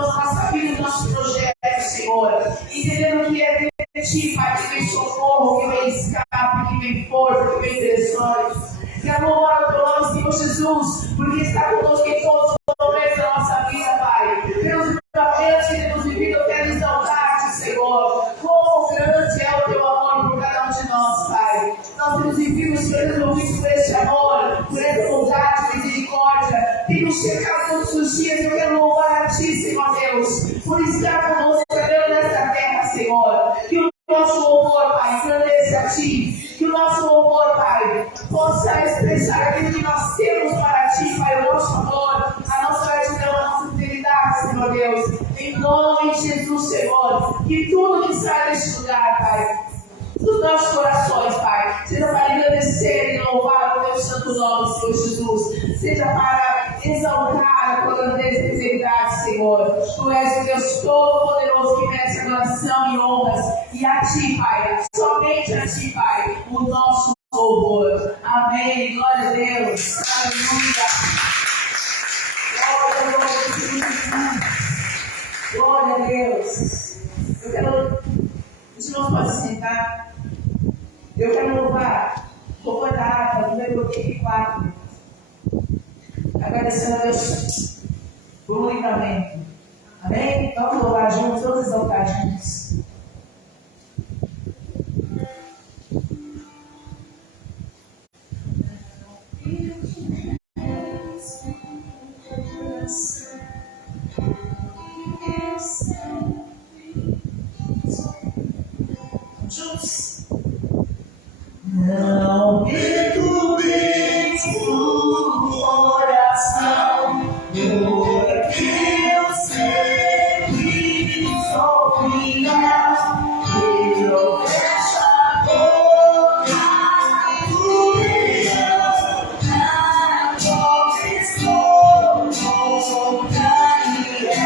nossa vida, no nosso projeto, Senhor. Entendendo que é de Ti, Pai, que vem socorro, que vem escape, que vem força, que vem direções. Quero louvar o Teu nome, Senhor Jesus, porque está conosco em todos os momentos da nossa vida, Pai. Pelos livramentos que temos vivido, eu quero exaltar-Te, Senhor. Quão grande é o Teu amor por cada um de nós, Pai. Nós temos vivido, Senhor, envolvidos por esse amor, por essa bondade, misericórdia. Tem nos checado todos os dias. Eu quero louvar a Ti, Senhor Deus, por estar conosco, Deus, nesta terra, Senhor. Que o nosso louvor, Pai, engrandeça a Ti. Que o nosso louvor, Pai, possa expressar aquilo que nós temos para Ti, Pai, o nosso amor, a nossa gratidão, a nossa fidelidade, Senhor Deus. Em nome de Jesus, Senhor, que tudo que sai deste lugar, Pai, dos nossos corações, Pai, seja para agradecer e louvar o Teu santo nome, Senhor Jesus, seja para exaltar a Tua grandeza e fidelidade, Senhor. Tu és o Deus todo-poderoso que merece adoração e honras, e a Ti, Pai, somente a Ti, Pai, o nosso louvor. Amém. Glória a Deus. Aleluia. Glória a Deus. Eu quero. Os irmãos podem se sentar. Eu quero louvar o louvor da harpa, número 84. Agradecendo a Deus por um livramento. Amém? Vamos louvar juntos, vamos exaltar juntos. Juntos. Não perturbes o coração, porque eu sei que sofrirá. Eu fecho a boca, na boca estou, boca e é.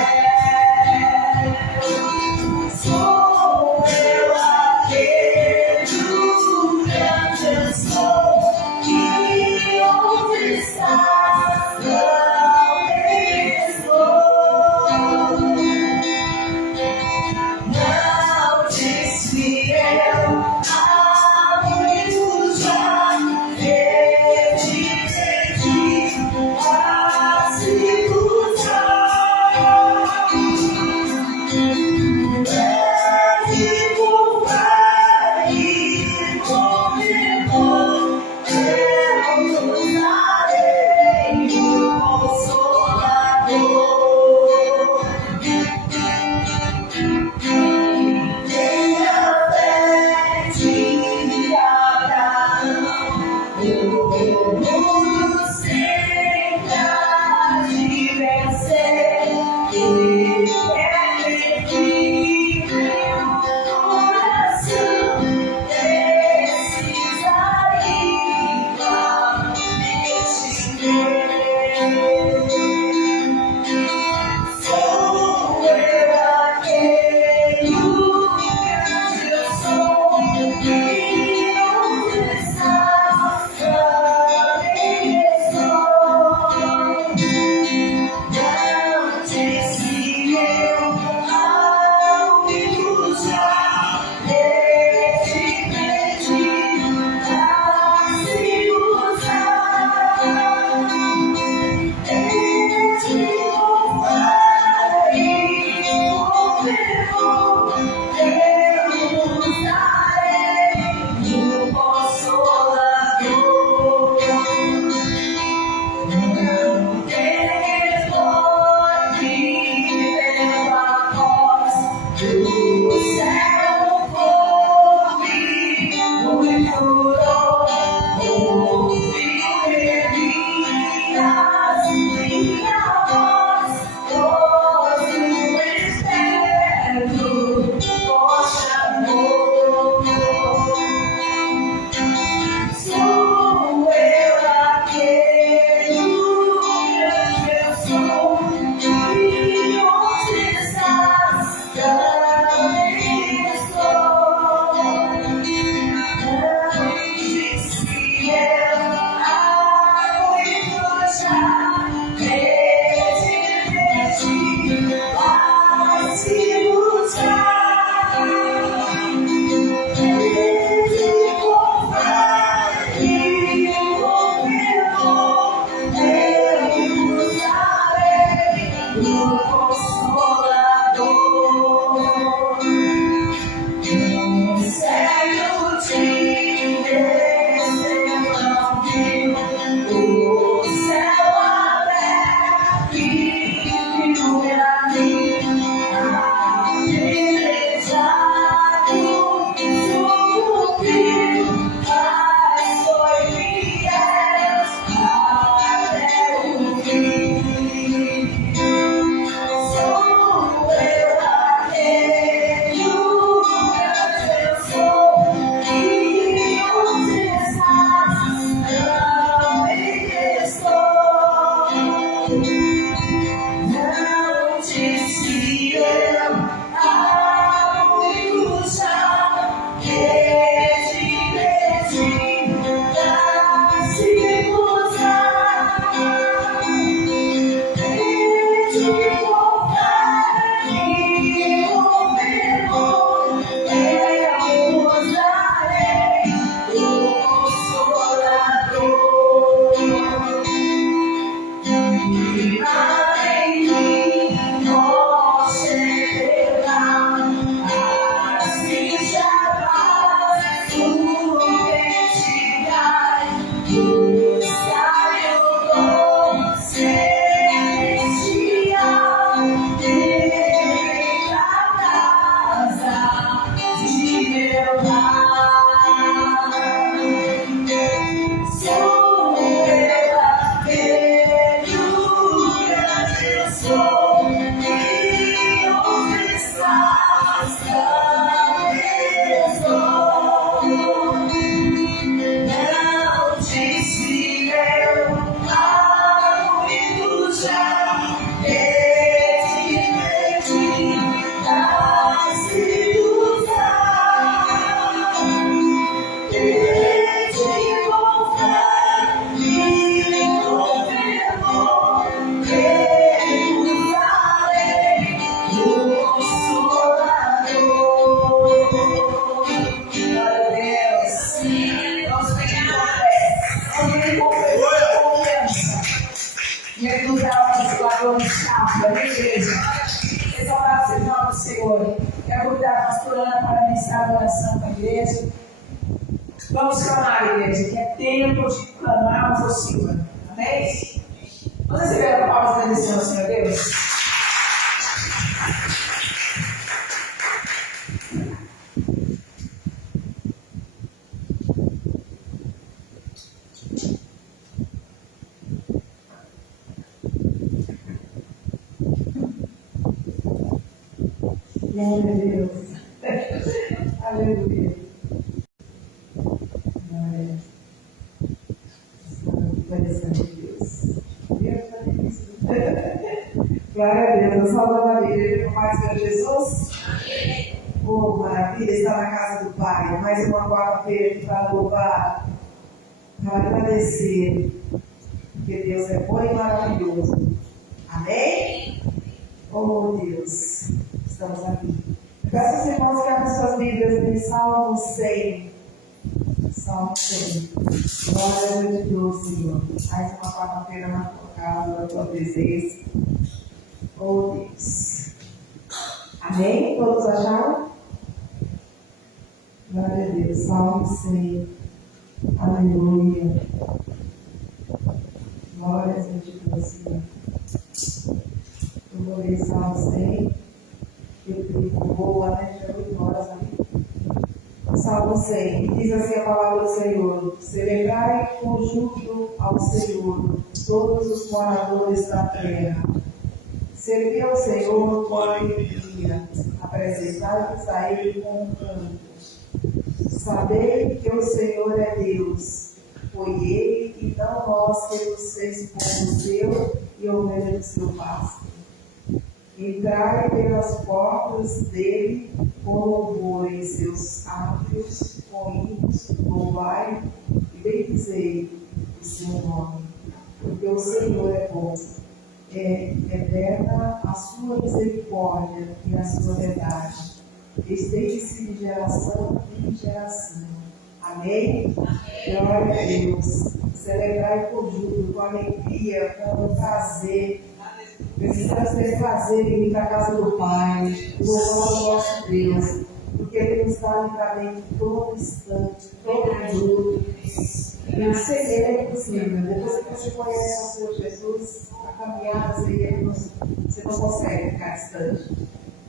Vamos clamar, igreja, que é tempo de clamarmos ao Senhor. Amém? Vamos receber a palavra da lição, Senhor Deus. Glória a Deus. Aleluia. Glória a Deus. Salve a Maria. Mais para Jesus. Amém. Oh, maravilha. Está na casa do Pai. Mais uma quarta-feira aqui para louvar, para agradecer. Porque Deus é bom e maravilhoso. Amém? Oh, Deus. Estamos aqui. Peço aos irmãos que abram suas Bíblias em Salmo 100. Salmo 100. Glória a Deus, Senhor. Mais uma quarta-feira na tua casa, na tua presença. Oh, Deus. Amém? Todos acharam? Glória a Deus. Salmo 100. Aleluia. Glória a Deus, Senhor. Eu vou ler Salmo 100. Eu boa, né? Já 8 horas ali. Salmo 100. Diz assim a palavra do Senhor: celebrai com júbilo ao Senhor todos os moradores da terra. Servi ao Senhor com alegria, apresentai-vos a Ele com um canto. Sabei que o Senhor é Deus, foi Ele e não nós que nos fez povo seu e ovelha do seu pasto. Entrai pelas portas dele com louvor em seus átrios, com hinos, louvai e bendizei o seu nome, porque o Senhor é bom. É eterna a sua misericórdia e a sua verdade. Estende-se de geração em geração. Amém? Glória a Deus. Celebrai com júbilo, com alegria, com prazer. Precisamos ter prazer em ir para a casa do Pai, louvando o nosso Deus, porque Ele nos dá livramento todo instante, todo minuto. E sem Ele é impossível. Depois que você conhece o Senhor Jesus, a caminhada sem Ele, você não consegue ficar distante.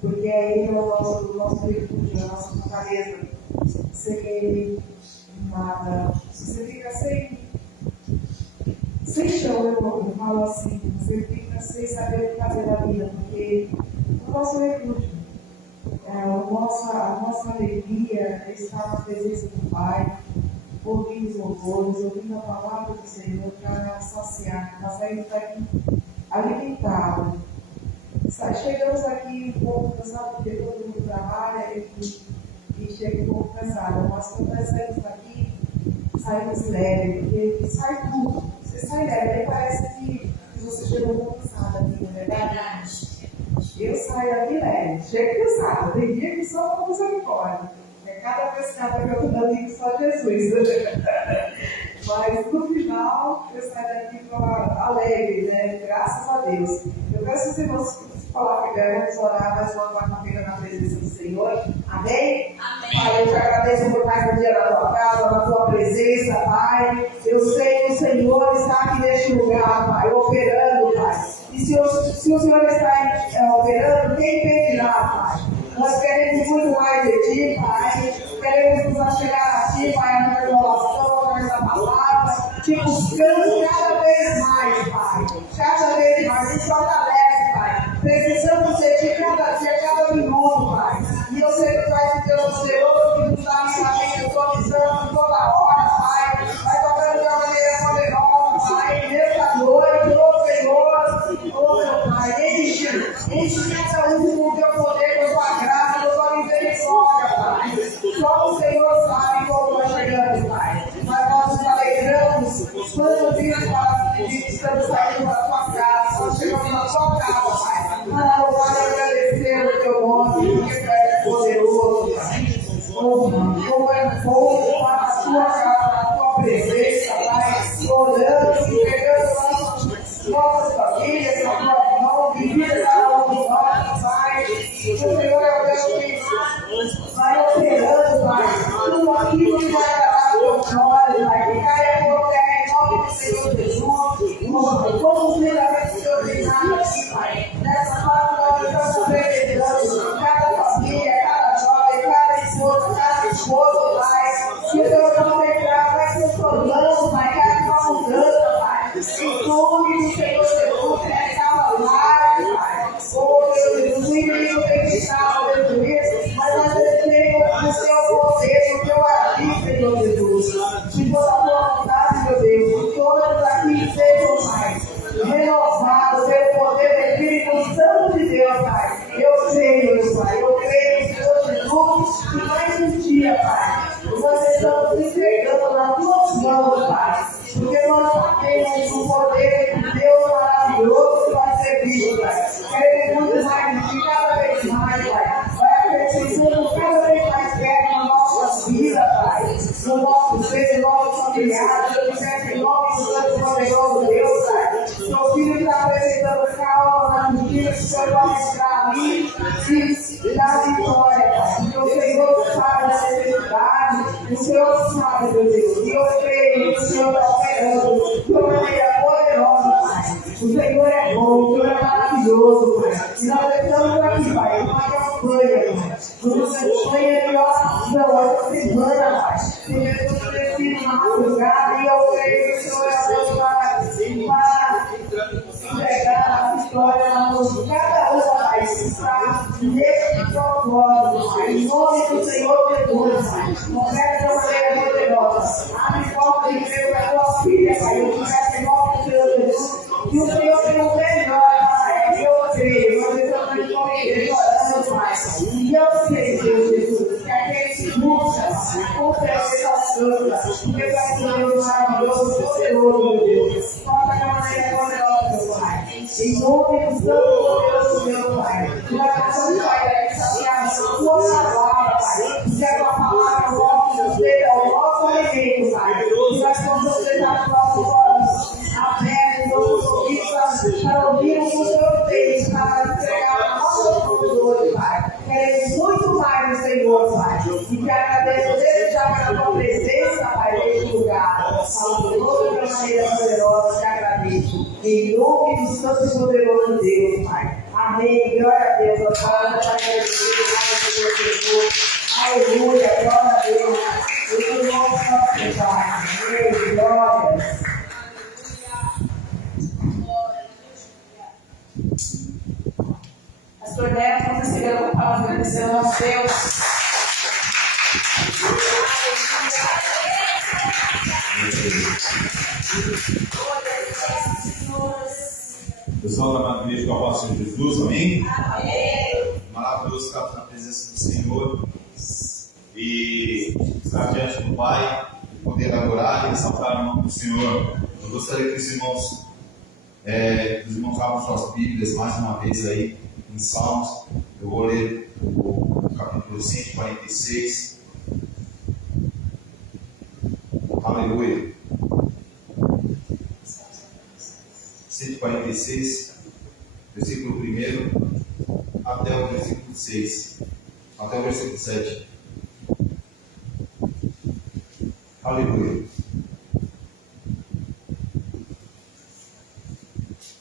Porque é Ele o nosso refúgio, a nossa fortaleza. Sem Ele, nada. Você fica sem chão, eu falo assim. Você fica sem saber o que fazer na vida, porque o nosso refúgio, a nossa alegria é estar na presença do Pai, ouvindo os louvores, ouvindo a palavra do Senhor para saciar, para sair daqui alimentado. Chegamos aqui um pouco cansados, porque todo mundo trabalha e chega um pouco cansado, mas quando nós saímos daqui, saímos leve, porque sai tudo. Você sai leve, aí parece que você chegou um pouco cansado aqui, não é verdade? Eu saio aqui leve, chego cansado, tem dia que só uma misericórdia. É cada pescada que eu estou dando só Jesus. Mas no final, eu saio daqui alegre, né? Graças a Deus. Eu peço aos irmãos falar que vamos orar mais uma quarta-feira na presença do Senhor. Amém? Amém. Pai, eu te agradeço por mais um dia na tua casa, na tua presença, Pai. Eu sei que o Senhor está aqui neste lugar, Pai, operando, Pai. E se o Senhor está operando, quem impedirá, Pai? Nós queremos muito mais de Ti, Pai. Queremos nos achegar a Ti, Pai, através da oração, através da palavra. Te buscando cada vez mais, Pai. Cada vez mais. Nos fortalece, Pai. Precisamos de Ti cada dia, cada minuto, Pai. E eu sei que vai ser Deus poderoso, que nos dá a tua visão toda hora, Pai. Vai tocando de uma maneira poderosa, Pai. Nesta noite, ô Senhor, ô meu Pai, enche cada um com o teu poder, com a tua graça, com a tua misericórdia, Pai. Só o Senhor sabe como nós chegamos, Pai. Mas nós nos alegramos quando vimos para que estamos saindo da tua casa, nós chegamos na tua casa, Pai. Para louvar e agradecer o teu nome, porque tu és poderoso, Pai. Como é bom para a tua casa, na tua presença, Pai. Orando e pegando nossas famílias, na tua mão, vivida cada um de nós, Pai. O Senhor é o Deus que vai operando, Pai. Tudo aquilo que vai dar para os olhos, Pai. Que caia por terra em nome do Senhor Jesus. Como primeiramente o Senhor tem nada aqui, Pai. Nessa palavra nós estamos revelando cada família, cada jovem, cada esposo, Pai. Que o Senhor não vai transformando, Pai. Cada mudança, Pai. Em nome do Senhor Jesus, cada lágrima, Pai. Oh, meu Deus, o inimigo tem que estar, meu Deus, mas nós desejamos o teu poder, o teu agir, Senhor Jesus. De toda a tua vontade, meu Deus, que todos aqui sejam, Pai, renovados pelo poder do Espírito Santo de Deus, Pai. Eu sei, meu Pai, eu creio, Senhor Jesus, que mais um dia, Pai, nós estamos entregando nas tuas mãos, Pai, porque nós sabemos o poder de Deus maravilhoso que vai ser visto, Pai. Queremos muito mais de cada vez mais, Pai. Vai acrescentando cada vez mais perto na nossa vida, Pai. No nosso ser, no nosso familiar, eu peço em nome do Santo Poderoso Deus, Pai. Seu filho está apresentando calma na justiça que o Senhor vai mostrar a mim e da vitória, Pai. Porque o Senhor sabe da necessidade, o Senhor sabe, meu Deus. E eu creio que o Senhor está operando de uma maneira poderosa, Pai. O Senhor é bom, o Senhor é maravilhoso, Pai. E nós estamos aqui, Pai, uma campanha, Pai. Uma campanha de oração, essa semana, Pai. Tem pessoas que precisam na madrugada e eu creio que o Senhor é Deus para entregar a vitória na mão de cada uma, Pai. Está nesse propósito, Pai. Em nome do Senhor Jesus, Pai. Opera de uma maneira poderosa. Abre porta de Deus para a tua filha, Pai. Eu peço em nome do Senhor Jesus. E o Senhor tem o melhor, Pai. Eu creio. Nós estamos em nome de Deus orando, Pai. E eu sei, Deus Jesus, que aquele que busca, com certeza santa, porque vai ser Deus maravilhoso, poderoso, meu Deus. Toca de uma maneira poderosa, meu Pai. Em nome do Santo Poderoso, meu Pai. Nós passamos, Pai, essa tua palavra, Pai. Que a tua palavra volte seja o nosso alimento, Pai. E nós vamos completar os nossos olhos abertos, nossos ouvidos, para ouvir o Senhor. Deus poderoso Deus, Pai. Amém. Glória a Deus. Glória a Deus. Aleluia. Glória a Deus. Eu não posso Pai. Amém. Glória. Pastor Neto, vamos seguir com a palavra agradecendo a nosso Deus. Pessoal da Amada Igreja do Apóstolo Jesus, amém? Amém. Maravilhoso estar na presença do Senhor e estar diante do Pai, poder adorar e ressaltar o nome do Senhor. Eu gostaria que os irmãos abram suas Bíblias mais uma vez aí em Salmos. Eu vou ler o capítulo 146. Aleluia. 146, versículo 1 até o versículo 6, até o versículo 7. Aleluia.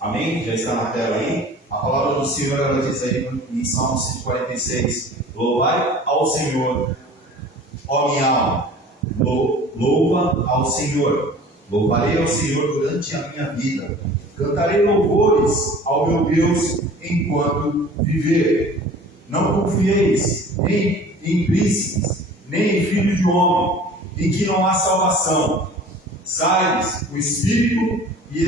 Amém? Já está na tela aí. A palavra do Senhor, ela diz aí em Salmo 146: Louvai ao Senhor, ó minha alma, louva ao Senhor. Louvarei ao Senhor durante a minha vida. Cantarei louvores ao meu Deus enquanto viver. Não confieis nem em príncipes, nem em filho de homem, em que não há salvação. Sai-lhes o espírito e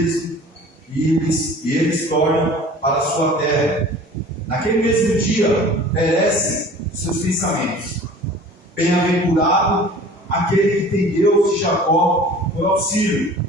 eles tornam para a sua terra. Naquele mesmo dia perecem seus pensamentos. Bem-aventurado aquele que tem Deus de Jacó por auxílio,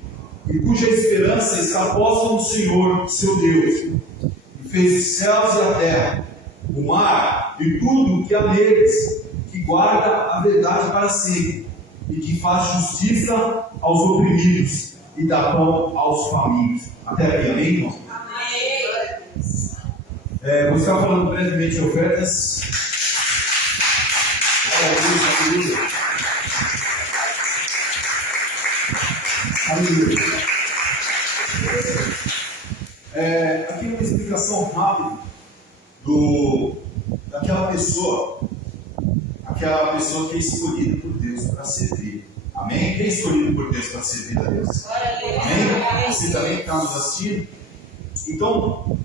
e cuja esperança está posta no Senhor, seu Deus, que fez os céus e a terra, o mar e tudo o que há neles, que guarda a verdade para sempre, e que faz justiça aos oprimidos e dá pão aos famintos. Até aqui, amém, irmão? Amém. Vou estar falando brevemente de ofertas. Aleluia. Aqui uma explicação rápida daquela pessoa que é escolhida por Deus para servir. Amém? Quem é escolhido por Deus para servir a Deus? Amém? Você também que está nos assistindo? Então,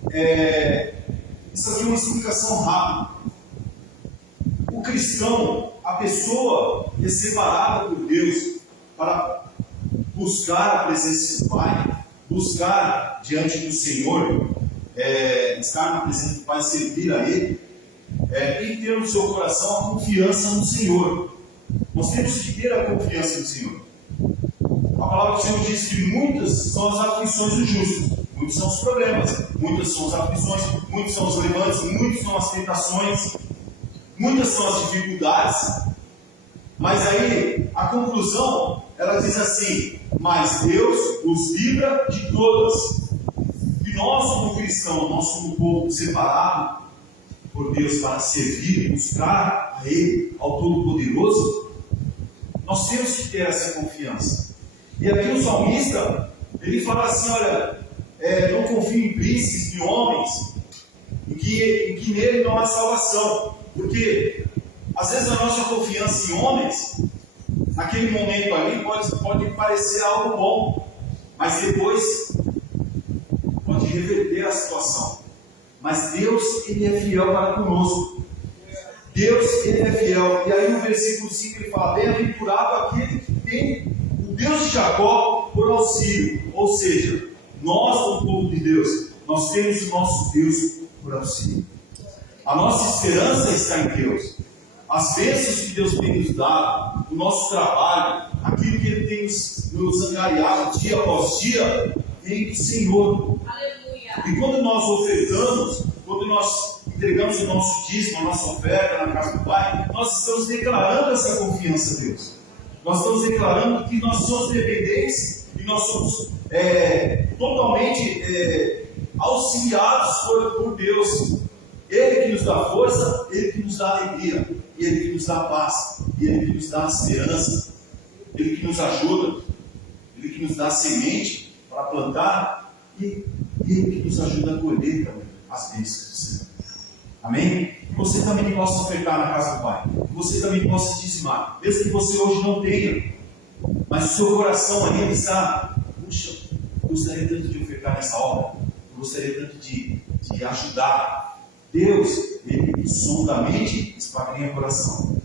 isso aqui é uma explicação rápida. O cristão, a pessoa que é separada por Deus para buscar a presença do Pai, buscar diante do Senhor, estar na presença do Pai, servir a Ele, tem que ter no seu coração a confiança no Senhor. Nós temos que ter a confiança no Senhor. A palavra do Senhor diz que muitas são as aflições do justo, muitos são os problemas, muitas são as aflições, muitos são os levantes, muitas são as tentações, muitas são as dificuldades. Mas aí, a conclusão, ela diz assim: mas Deus os livra de todas. E nós, como cristãos, nós somos um povo separado por Deus para servir, buscar a Ele, ao Todo-Poderoso. Nós temos que ter essa confiança. E aqui o salmista, ele fala assim: olha, não confio em príncipes, em homens, em que nele não há salvação. Porque às vezes a nossa confiança em homens, naquele momento ali, pode parecer algo bom, mas depois pode reverter a situação. Mas Deus, Ele é fiel para conosco. Deus, Ele é fiel. E aí no versículo 5 ele fala: bem-aventurado aquele que tem o Deus de Jacó por auxílio. Ou seja, nós, o povo de Deus, nós temos o nosso Deus por auxílio. A nossa esperança está em Deus. As bênçãos que Deus tem nos dado, o nosso trabalho, aquilo que Ele tem nos angariado dia após dia, vem do Senhor. Aleluia. E quando nós ofertamos, quando nós entregamos o nosso dízimo, a nossa oferta na casa do Pai, nós estamos declarando essa confiança a Deus. Nós estamos declarando que nós somos dependentes e nós somos totalmente auxiliados por Deus. Ele que nos dá força, Ele que nos dá alegria, Ele que nos dá paz, Ele que nos dá esperança, Ele que nos ajuda, Ele que nos dá semente para plantar e Ele que nos ajuda a colher também as bênçãos do Senhor. Amém? Você também que possa ofertar na casa do Pai. Você também possa dizimar. Mesmo que você hoje não tenha, mas o seu coração ainda está, puxa, eu gostaria tanto de ofertar nessa obra. Eu gostaria tanto de ajudar. Deus, Ele sonda a mente e esquadrinha o coração.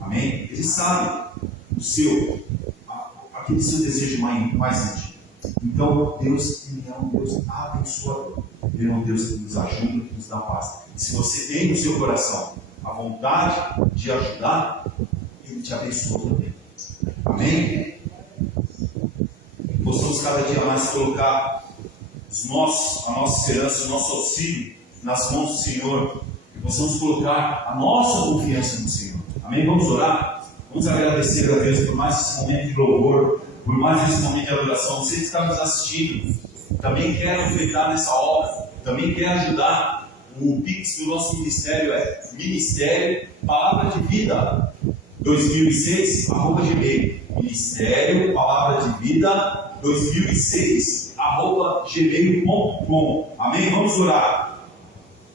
Amém? Ele sabe aquele seu desejo mais íntimo. Então, Deus, Ele é um Deus abençoador. Ele é um Deus que nos ajuda, que nos dá paz. E se você tem no seu coração a vontade de ajudar, Ele te abençoa também. Amém? Possamos cada dia mais colocar a nossa esperança, o nosso auxílio nas mãos do Senhor. E possamos colocar a nossa confiança no Senhor. Amém? Vamos orar? Vamos agradecer a Deus por mais esse momento de louvor, por mais esse momento de adoração. Você que está nos assistindo, também quer ofertar nessa obra, também quer ajudar. O Pix do nosso ministério é Ministério Palavra de Vida 2006 @gmail. Ministério Palavra de Vida 2006 @gmail.com. Amém? Vamos orar.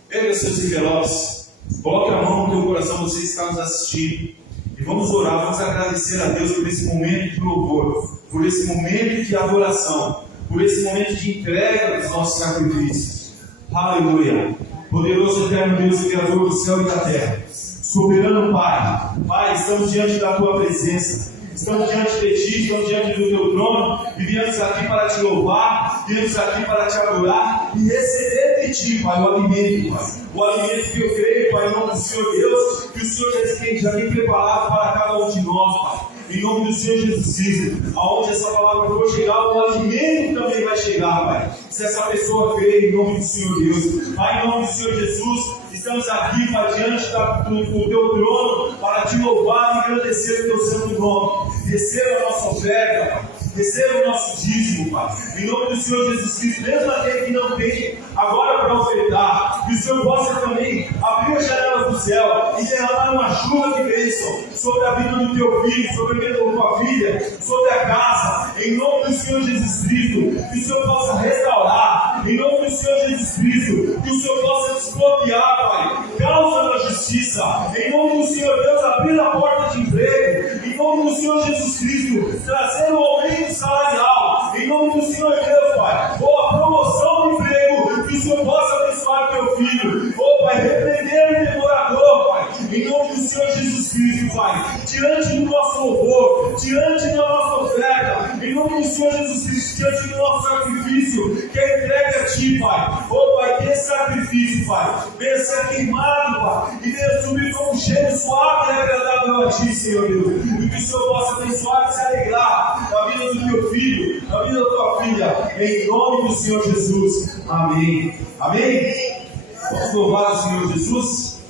Pega seus envelopes, coloque a mão no teu coração, você que está nos assistindo. E vamos orar, vamos agradecer a Deus por esse momento de louvor, por esse momento de adoração, por esse momento de entrega dos nossos sacrifícios. Aleluia! Poderoso eterno Deus, Criador do céu e da terra, soberano Pai, Pai, estamos diante da Tua presença, estamos diante de Ti, estamos diante do Teu trono, e viemos aqui para Te louvar, viemos aqui para Te adorar e receber de Ti, Pai, o alimento, Pai. O alimento que eu creio, Pai, em nome do Senhor Deus, que o Senhor já tem preparado para cada um de nós, Pai. Em nome do Senhor Jesus Cristo, aonde essa palavra for chegar, o alimento também vai chegar, Pai. Se essa pessoa crê em nome do Senhor Deus, Pai, em nome do Senhor Jesus, estamos aqui, Pai, diante do Teu trono, para Te louvar e agradecer o Teu santo nome. Receba a nossa oferta, Pai. Receba o nosso dízimo, Pai. Em nome do Senhor Jesus Cristo, mesmo aquele que não tem agora para ofertar, que o Senhor possa também abrir as janelas do céu e derramar uma chuva de bênção sobre a vida do Teu filho, sobre a vida da Tua filha, sobre a casa. Em nome do Senhor Jesus Cristo, que o Senhor possa restaurar. Em nome do Senhor Jesus Cristo, que o Senhor possa desbloquear, Pai, causa da justiça. Em nome do Senhor Deus, abrir a porta de emprego. Em nome do Senhor Jesus Cristo, trazer o aumento salarial. Em nome do Senhor Deus, Pai, ou a promoção do emprego, que o Senhor possa abençoar o Teu filho. Oh, Pai, repreender o devorador, Pai. Em nome do Senhor Jesus Cristo, Pai, diante do nosso louvor, diante da nossa oferta, em nome do Senhor Jesus Cristo, diante do nosso sacrifício, que é entregue a Ti, Pai. Oh, Pai, que esse sacrifício, Pai, venha ser queimado, Pai, e venha subir como um cheiro suave e agradável a Ti, Senhor Deus. E que o Senhor possa abençoar e se alegrar na vida do Teu filho, na vida da Tua filha, em nome do Senhor Jesus. Amém. Amém? Vamos louvar o Senhor Jesus.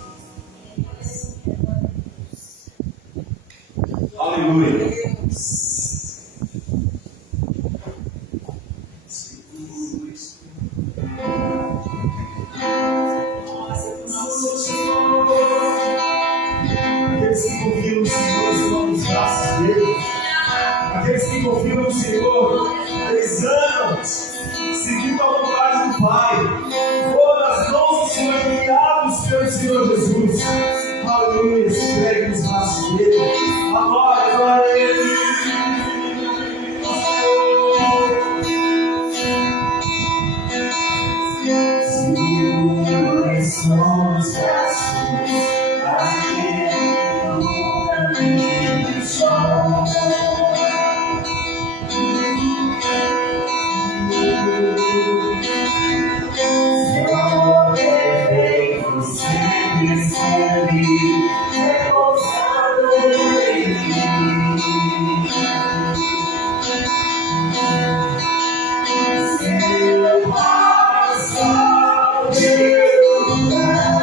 Aleluia. Aqueles que confiam no Senhor estão nos braços dele. Aqueles que confiam no Senhor, eles andam seguindo a vontade do Pai. Nas mãos do Senhor, guiados pelo Senhor Jesus. Aleluia, se entregue nos braços dele. Adora Ele. Segura somos braços, aquele caminho só. Senhor perfeito, sempre serve, repousado em mim. Seu coração, meu Pai,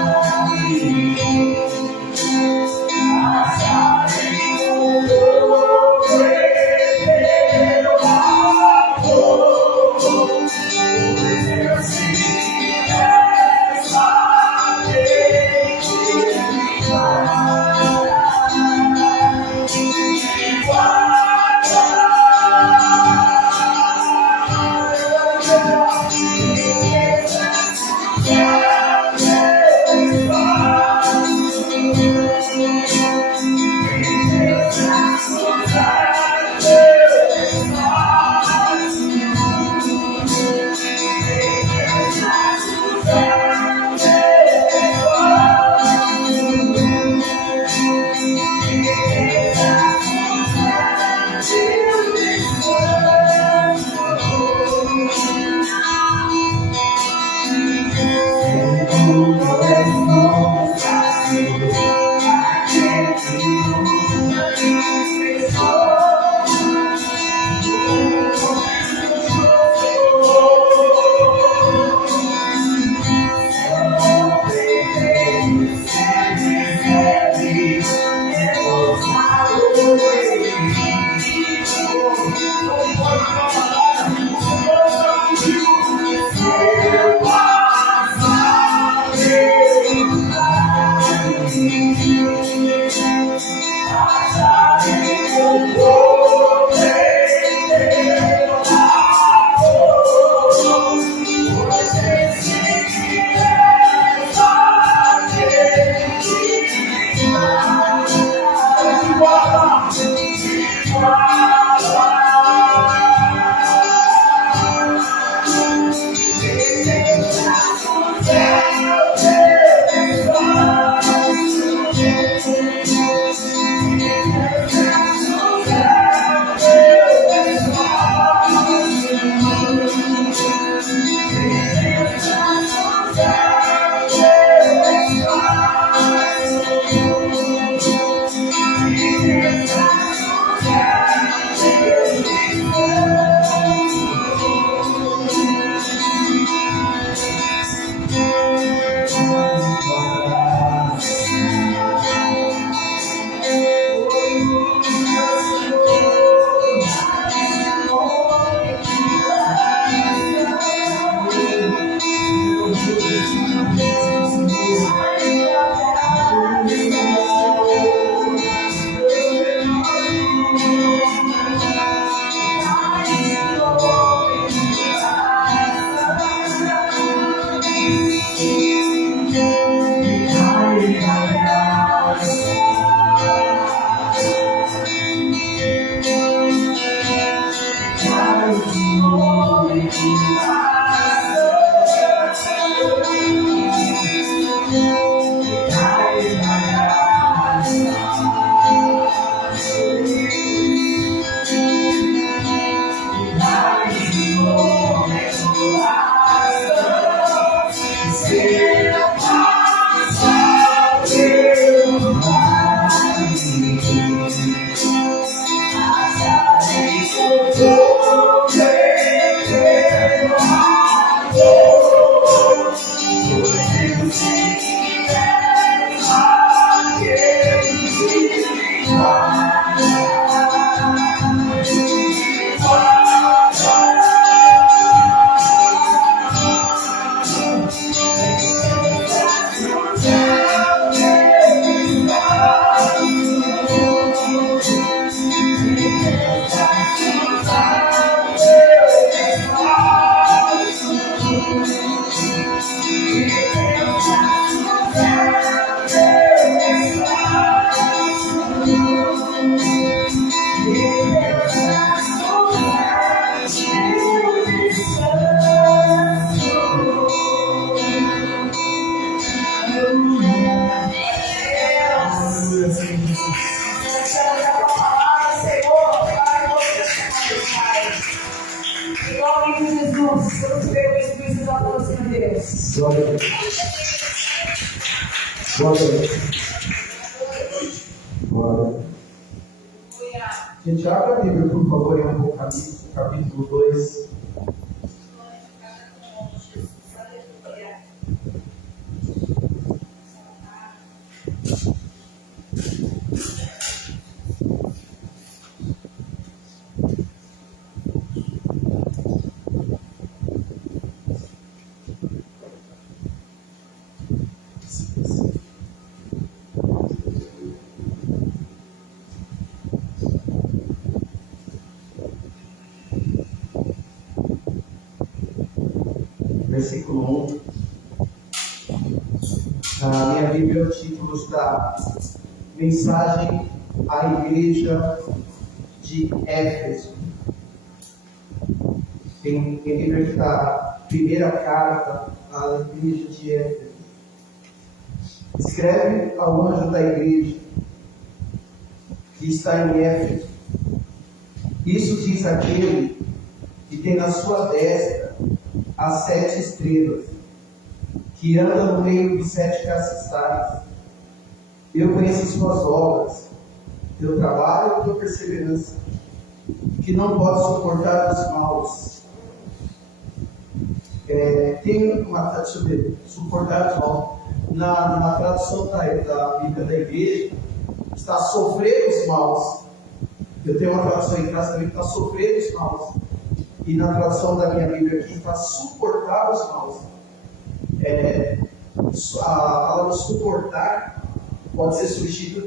Aleluia, Senhor Jesus. Deixamos a tua palavra, Senhor, para você, Pai. Em nome de Jesus, eu te vejo o Espírito Santo, Senhor Deus. Glória a Deus. Glória a Deus. Glória a Deus. Gente, abre a Bíblia, por favor, em Apocalipse, capítulo 2. Versículo 1. Na minha Bíblia, o título está Mensagem à Igreja de Éfeso. Tem Bíblia que está Primeira Carta à Igreja de Éfeso. Escreve ao anjo da igreja que está em Éfeso. Isso diz aquele que tem na sua destra as 7 estrelas, que anda no meio dos 7 castiçais. Eu conheço as suas obras, teu trabalho e tua perseverança, que não pode suportar os maus. Tem uma, deixa eu ver, suportar os maus. Na tradução da Bíblia da igreja, está sofrer os maus. Eu tenho uma tradução em casa também que está sofrer os maus. E na tradução da minha Bíblia aqui está suportar os maus. A palavra suportar pode ser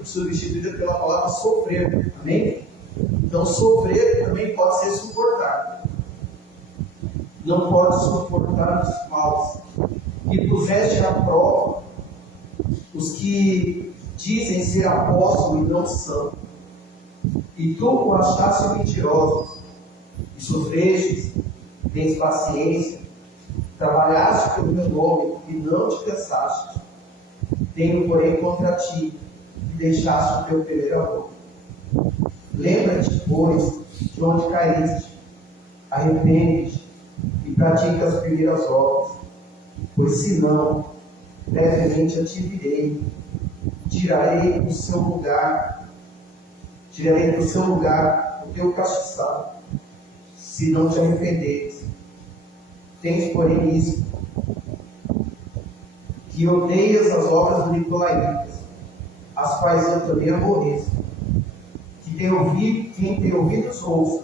substituída pela palavra sofrer. Amém? Então sofrer também pode ser suportar. Não pode suportar os maus. E puseste à prova os que dizem ser apóstolos e não são. E tu o achaste mentiroso. E sofrestes, tens paciência, trabalhaste pelo meu nome e não te cansaste. Tenho, porém, contra ti, que deixaste o teu primeiro amor. Lembra-te, pois, de onde caíste, arrepende-te e pratica as primeiras obras, pois senão, brevemente a te virei, tirarei do seu lugar o teu castiçado, se não te arrependeres. Tens, porém, isso, que odeias as obras do Nicolaítas, as quais eu também aborreço. Quem tem ouvidos, ouça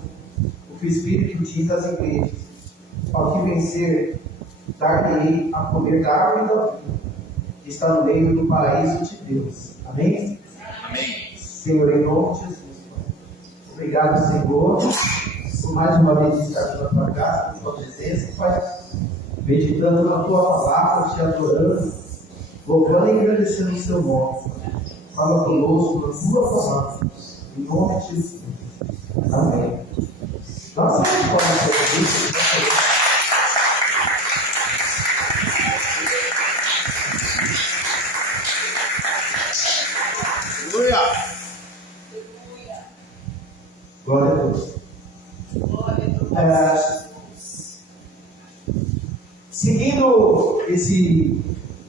o que o Espírito diz às igrejas. Ao que vencer, dar-lhe a comer da árvore da vida, que está no meio do paraíso de Deus. Amém? Amém. Senhor, em nome de Jesus. Obrigado, Senhor, por mais uma vez estar na tua casa, na tua presença, Pai, meditando na tua palavra, te adorando, louvando e agradecendo o seu nome. Fala conosco na tua palavra, em nome de Jesus. Amém. Nossa, a gente pode fazer isso. Aleluia. Glória a Deus. Seguindo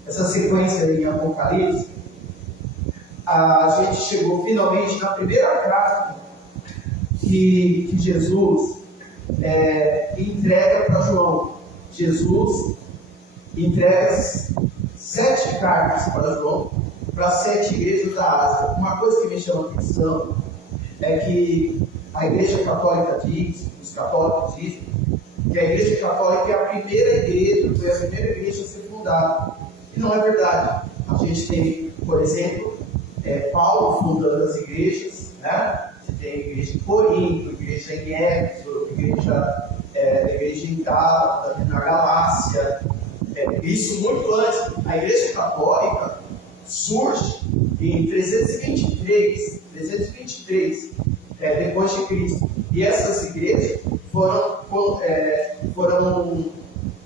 essa sequência em Apocalipse, a gente chegou finalmente na primeira carta que Jesus entrega para João. Jesus entrega 7 cartas para João, para 7 igrejas da Ásia. Uma coisa que me chama a atenção é que a Igreja Católica diz, os católicos dizem, que a Igreja Católica é a primeira igreja, foi a primeira igreja a ser fundada. E não é verdade. A gente tem, por exemplo, Paulo fundando as igrejas, né? Você tem a igreja em Corinto, a igreja em Éfeso, a igreja em Gálatas, na Galácia. Isso muito antes. A Igreja Católica surge em 323 depois de Cristo. E essas igrejas foram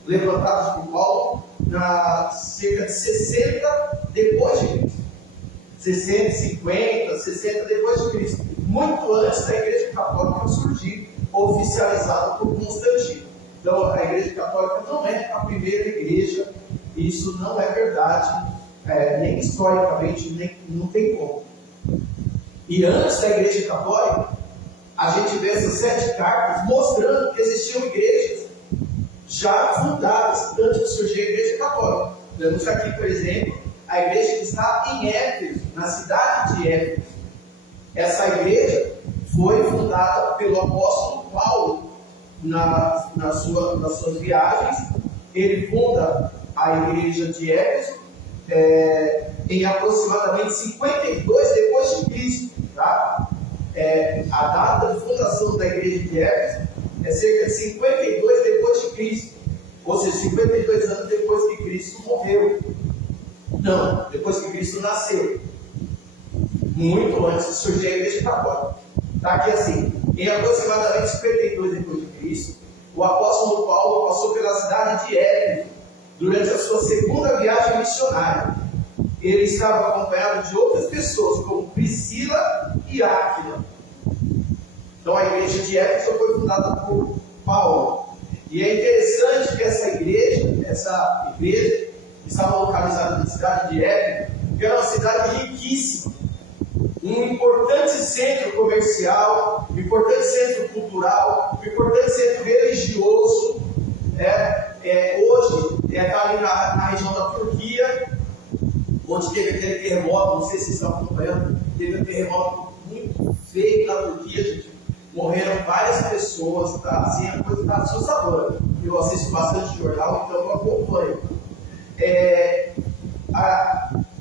levantadas por Paulo na cerca de 60 depois de Cristo. 60, 50, 60 depois de Cristo, muito antes da Igreja Católica surgir, oficializada por Constantino. Então, a Igreja Católica não é a primeira igreja, isso não é verdade, nem historicamente, não tem como. E antes da Igreja Católica, a gente vê essas 7 cartas mostrando que existiam igrejas já fundadas antes de surgir a Igreja Católica. Temos aqui, por exemplo, a igreja que está em Éfeso, na cidade de Éfeso. Essa igreja foi fundada pelo apóstolo Paulo nas suas viagens. Ele funda a igreja de Éfeso em aproximadamente 52 depois de Cristo. Tá? A data de fundação da igreja de Éfeso é cerca de 52 depois de Cristo, ou seja, 52 anos depois que Cristo morreu. Não, depois que Cristo nasceu, muito antes de surgir a Igreja Católica. Está aqui assim: em aproximadamente 52 depois de Cristo, o apóstolo Paulo passou pela cidade de Éfeso durante a sua segunda viagem missionária. Ele estava acompanhado de outras pessoas, como Priscila e Áquila. Então a igreja de Éfeso foi fundada por Paulo. E é interessante que essa igreja estava localizada na cidade de Éfeso, que era uma cidade riquíssima, um importante centro comercial, um importante centro cultural, um importante centro religioso. Hoje está ali na região da Turquia, onde teve aquele terremoto, não sei se vocês estão acompanhando, teve um terremoto muito feio na Turquia, gente. Morreram várias pessoas, tá? Assim, a coisa está assustadora. Eu assisto bastante jornal, então eu acompanho. É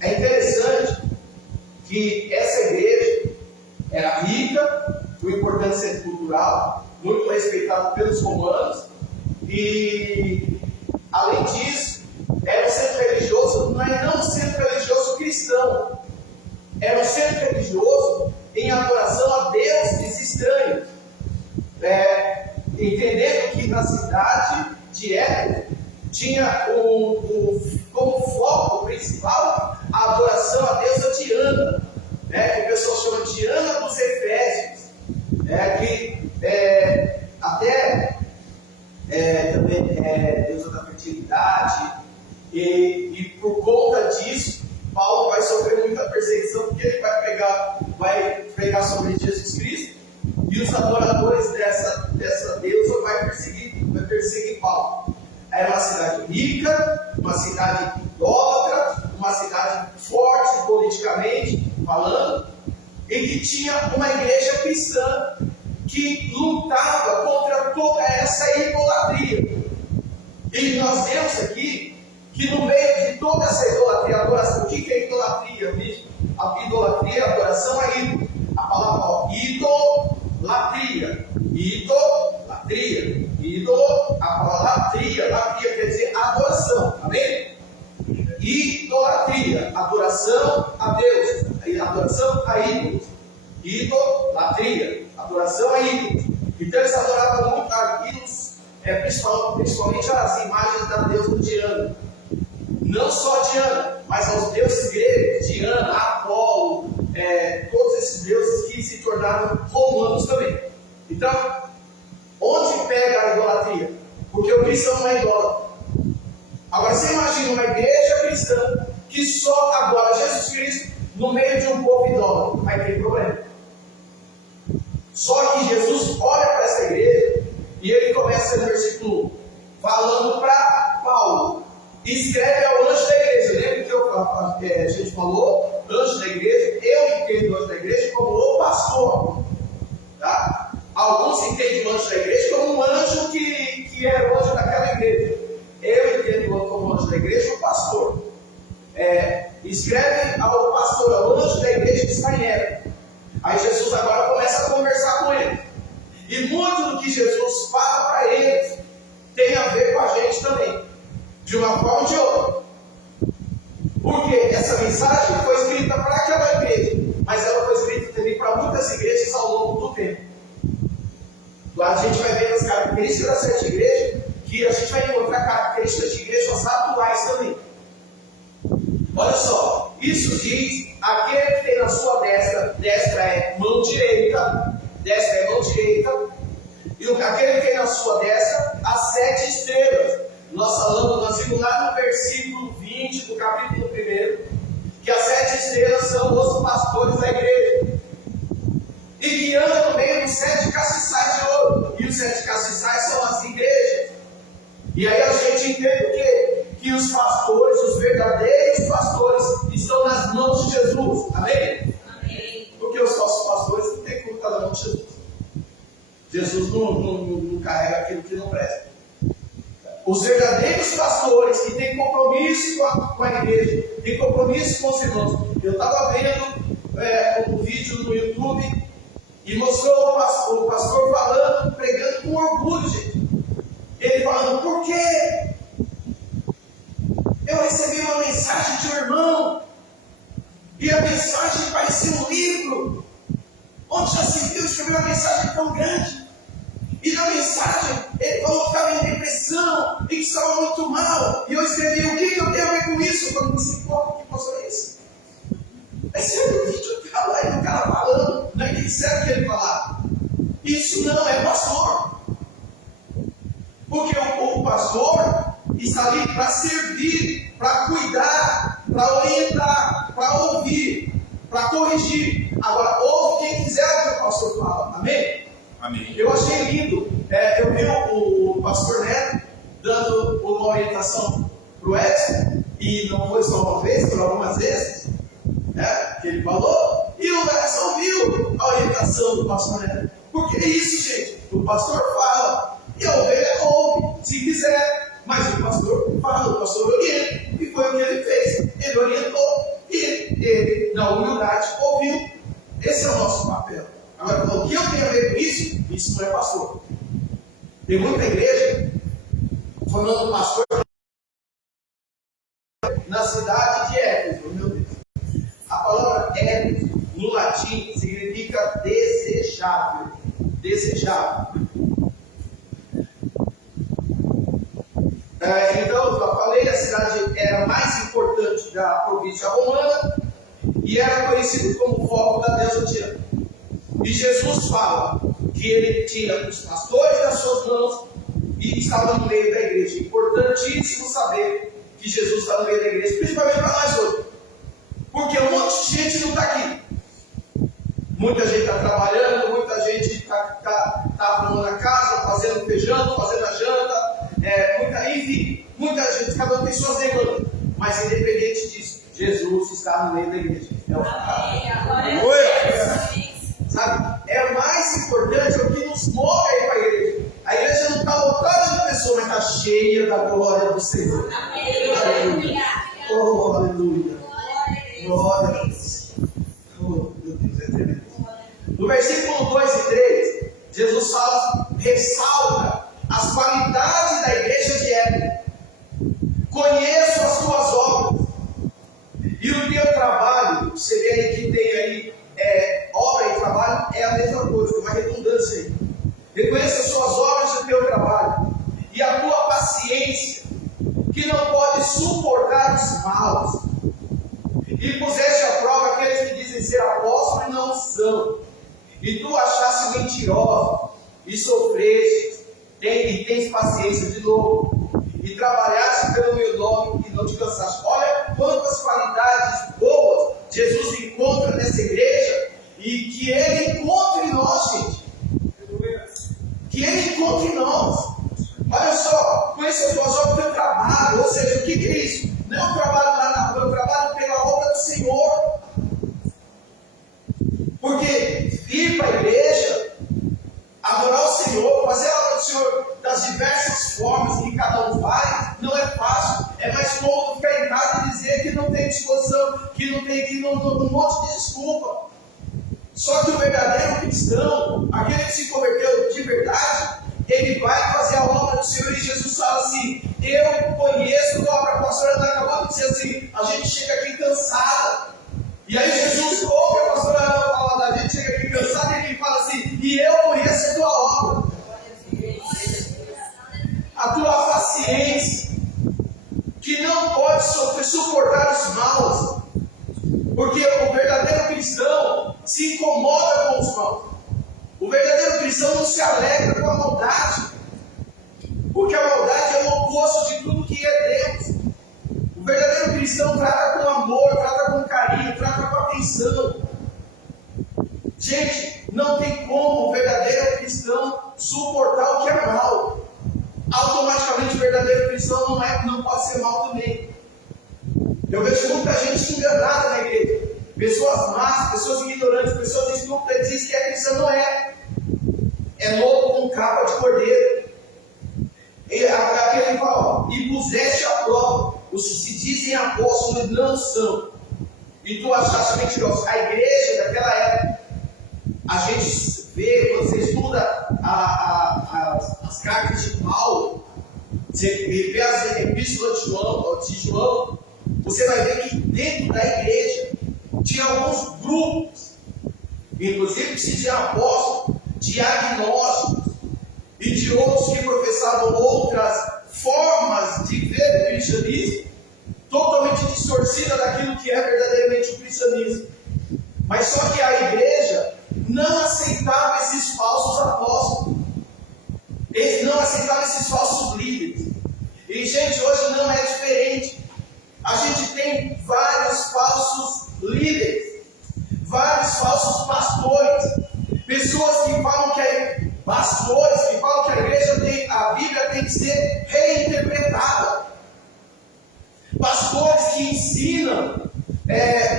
interessante que essa igreja era rica, um importante centro cultural, muito respeitado pelos romanos, e além disso, era um centro religioso, não um centro religioso cristão, era um centro religioso em adoração a deuses estranhos, entendendo que na cidade de Éfeso tinha como foco principal a adoração à deusa Diana, que o pessoal chama de Diana dos Efésios, que até também é deusa da fertilidade, e por conta disso, Paulo vai sofrer muita perseguição, porque ele vai pregar sobre Jesus Cristo, e os adoradores dessa deusa vai perseguir Paulo. Era uma cidade rica, uma cidade idólatra, uma cidade forte politicamente falando, e que tinha uma igreja cristã que lutava contra toda essa idolatria. E nós vemos aqui que no meio de toda essa idolatria, adoração, o que é idolatria? A idolatria é adoração a ídolo. A palavra idolatria, latria quer dizer adoração, amém? Idolatria, adoração a Deus, adoração a ídolos. Idolatria, adoração a ídolos. Então eles adoravam muito a ídolos, principalmente as imagens da deusa Diana. Não só Diana, mas aos deuses gregos, Diana, Apolo, todos esses deuses que se tornaram romanos também. Então, onde pega a idolatria? Porque o cristão não é idólatra. Agora, você imagina uma igreja cristã que só adora Jesus Cristo no meio de um povo idólatra. Vai ter problema. Só que Jesus olha para essa igreja e ele começa no versículo 1, falando para Paulo. Escreve ao anjo da igreja. Lembra que a gente falou? Anjo da igreja. Eu entendo o anjo da igreja como o pastor. Tá? Alguns entendem o anjo da igreja como um anjo que era o anjo daquela igreja. Eu entendo como anjo da igreja o pastor. Escreve ao pastor, ao anjo da igreja que está em Éfeso. Aí Jesus agora começa a conversar com ele. E muito do que Jesus fala para eles tem a ver com a gente também, de uma forma ou de outra. Porque essa mensagem foi escrita para aquela igreja, mas ela foi escrita também para muitas igrejas ao longo do tempo. Lá a gente vai ver as características das 7 igrejas, que a gente vai encontrar características de igrejas atuais também. Olha só, Isso diz aquele que tem na sua destra, destra é mão direita, e aquele que tem na sua destra as 7 estrelas. Nós vimos lá no versículo 20 do capítulo 1, que as 7 estrelas são os pastores da igreja. E que andam no meio dos 7 castiçais de ouro. E os 7 castiçais são as igrejas. E aí a gente entende o quê? Que os pastores, os verdadeiros pastores, estão nas mãos de Jesus. Amém? Amém. Porque os falsos pastores não têm como estar na mão de Jesus. Jesus não carrega aquilo que não presta. Os verdadeiros pastores que têm compromisso com a igreja, têm compromisso com os irmãos. Eu estava vendo um vídeo no YouTube e mostrou o pastor falando, pregando com orgulho, gente. Ele falando, por quê? Eu recebi uma mensagem de um irmão e a mensagem parecia um livro. Onde já se viu escrever uma mensagem tão grande? E na mensagem ele falou que estava em depressão e que estava muito mal. E eu escrevi, o que eu tenho a ver com isso? Eu falei assim, pô, que passou isso? Aí você viu o vídeo tá lá e o cara falando, não é que disseram que ele falava. Isso não é pastor. Porque o pastor está ali para servir, para cuidar, para orientar, para ouvir, para corrigir. Agora, ouve quem quiser o que o pastor fala. Amém? Amém. Eu achei lindo. Eu vi o pastor Neto dando uma orientação para o Edson, e não foi só uma vez, foram algumas vezes, que ele falou, e o Edson ouviu a orientação do pastor Neto. Porque é isso, gente. O pastor fala, e a ovelha ouve, se quiser, mas o pastor fala, o pastor orienta, e foi o que ele fez. Ele orientou, e ele na humildade, ouviu. Esse é o nosso papel. Agora, o que eu tenho a ver com isso? Isso não é pastor. Tem muita igreja falando pastor na cidade de Éfeso, meu Deus. A palavra Éfeso, no latim, significa desejável. Desejável. Então, eu falei, a cidade era a mais importante da província romana e era conhecido como foco da deusa Diana. E Jesus fala que ele tira os pastores das suas mãos e estava no meio da igreja. Importantíssimo saber que Jesus está no meio da igreja, principalmente para nós hoje. Porque um monte de gente não está aqui. Muita gente está trabalhando, muita gente está arrumando a casa, fazendo feijão, fazendo a janta, enfim, muita gente, cada um tem suas demandas. Mas independente disso, Jesus está no meio da igreja. Sabe? É o mais importante, é o que nos move aí para a igreja. A igreja não está lotada de pessoas, mas está cheia da glória do Senhor. Aleluia. Oh, aleluia. Glória a Deus. Oh, meu Deus, é tremendo. No versículo 2 e 3, Jesus ressalta as qualidades da igreja de Éfeso. Conheço as tuas obras e o teu trabalho. Você vê aí que tem aí obra e trabalho é a mesma coisa, uma redundância aí. Reconheça as suas obras e o teu trabalho e a tua paciência, que não pode suportar os maus, e puseste à prova aqueles que dizem ser apóstolos e não são, e tu achaste mentirosos e sofreste, e tens paciência de novo, e trabalhaste pelo meu nome e não te cansaste. Olha quantas qualidades boas Jesus encontra nessa igreja, e que Ele encontre em nós, gente. Que Ele encontre em nós. Olha só, conheça as tuas obras, o teu trabalho. Ou seja, o que é isso? Não é um trabalho lá na rua, é um trabalho pela obra do Senhor. Porque vir para a igreja, adorar o Senhor, fazer a obra do Senhor das diversas formas que cada um faz, não é fácil. É mais cômodo ficar em casa e dizer que não tem disposição, que não tem, um monte de desculpa. Só que o verdadeiro cristão, aquele que se converteu de verdade, ele vai fazer a obra do Senhor. E Jesus fala assim: eu conheço a obra. A pastora Ana acabou de dizer assim: a gente chega aqui cansada. E aí Jesus ouve a pastora Ana falar da gente, chega aqui cansada, e ele fala assim: e eu conheço a tua obra, a tua paciência, que não pode suportar os maus. Porque o verdadeiro cristão se incomoda com os maus. O verdadeiro cristão não se alegra com a maldade. Porque a maldade é o oposto de tudo que é Deus. O verdadeiro cristão trata com amor, trata com carinho, trata com atenção. Gente, não tem como o verdadeiro cristão suportar o que é mal. Automaticamente o verdadeiro cristão não pode ser mal também. Eu vejo muita gente enganada na igreja. Pessoas más, pessoas ignorantes, pessoas estúpidas dizem que é cristão, não é. É lobo com capa de cordeiro. Aquele fala, e puseste a prova, os que se dizem apóstolos não são. E tu achaste mentiroso. A igreja daquela época, a gente vê, quando você estuda as cartas de Paulo, você vê as epístolas de João, você vai ver que dentro da igreja tinha alguns grupos, inclusive que se diziam apóstolos, de agnósticos e de outros que professavam outras formas de ver o cristianismo, totalmente distorcida daquilo que é verdadeiramente o cristianismo. Mas só que a igreja não aceitava esses falsos apóstolos, eles não aceitavam esses falsos líderes. E gente, hoje não é diferente. A gente tem vários falsos líderes, vários falsos pastores, pessoas que falam que pastores que falam que a igreja a Bíblia tem que ser reinterpretada, pastores que ensinam,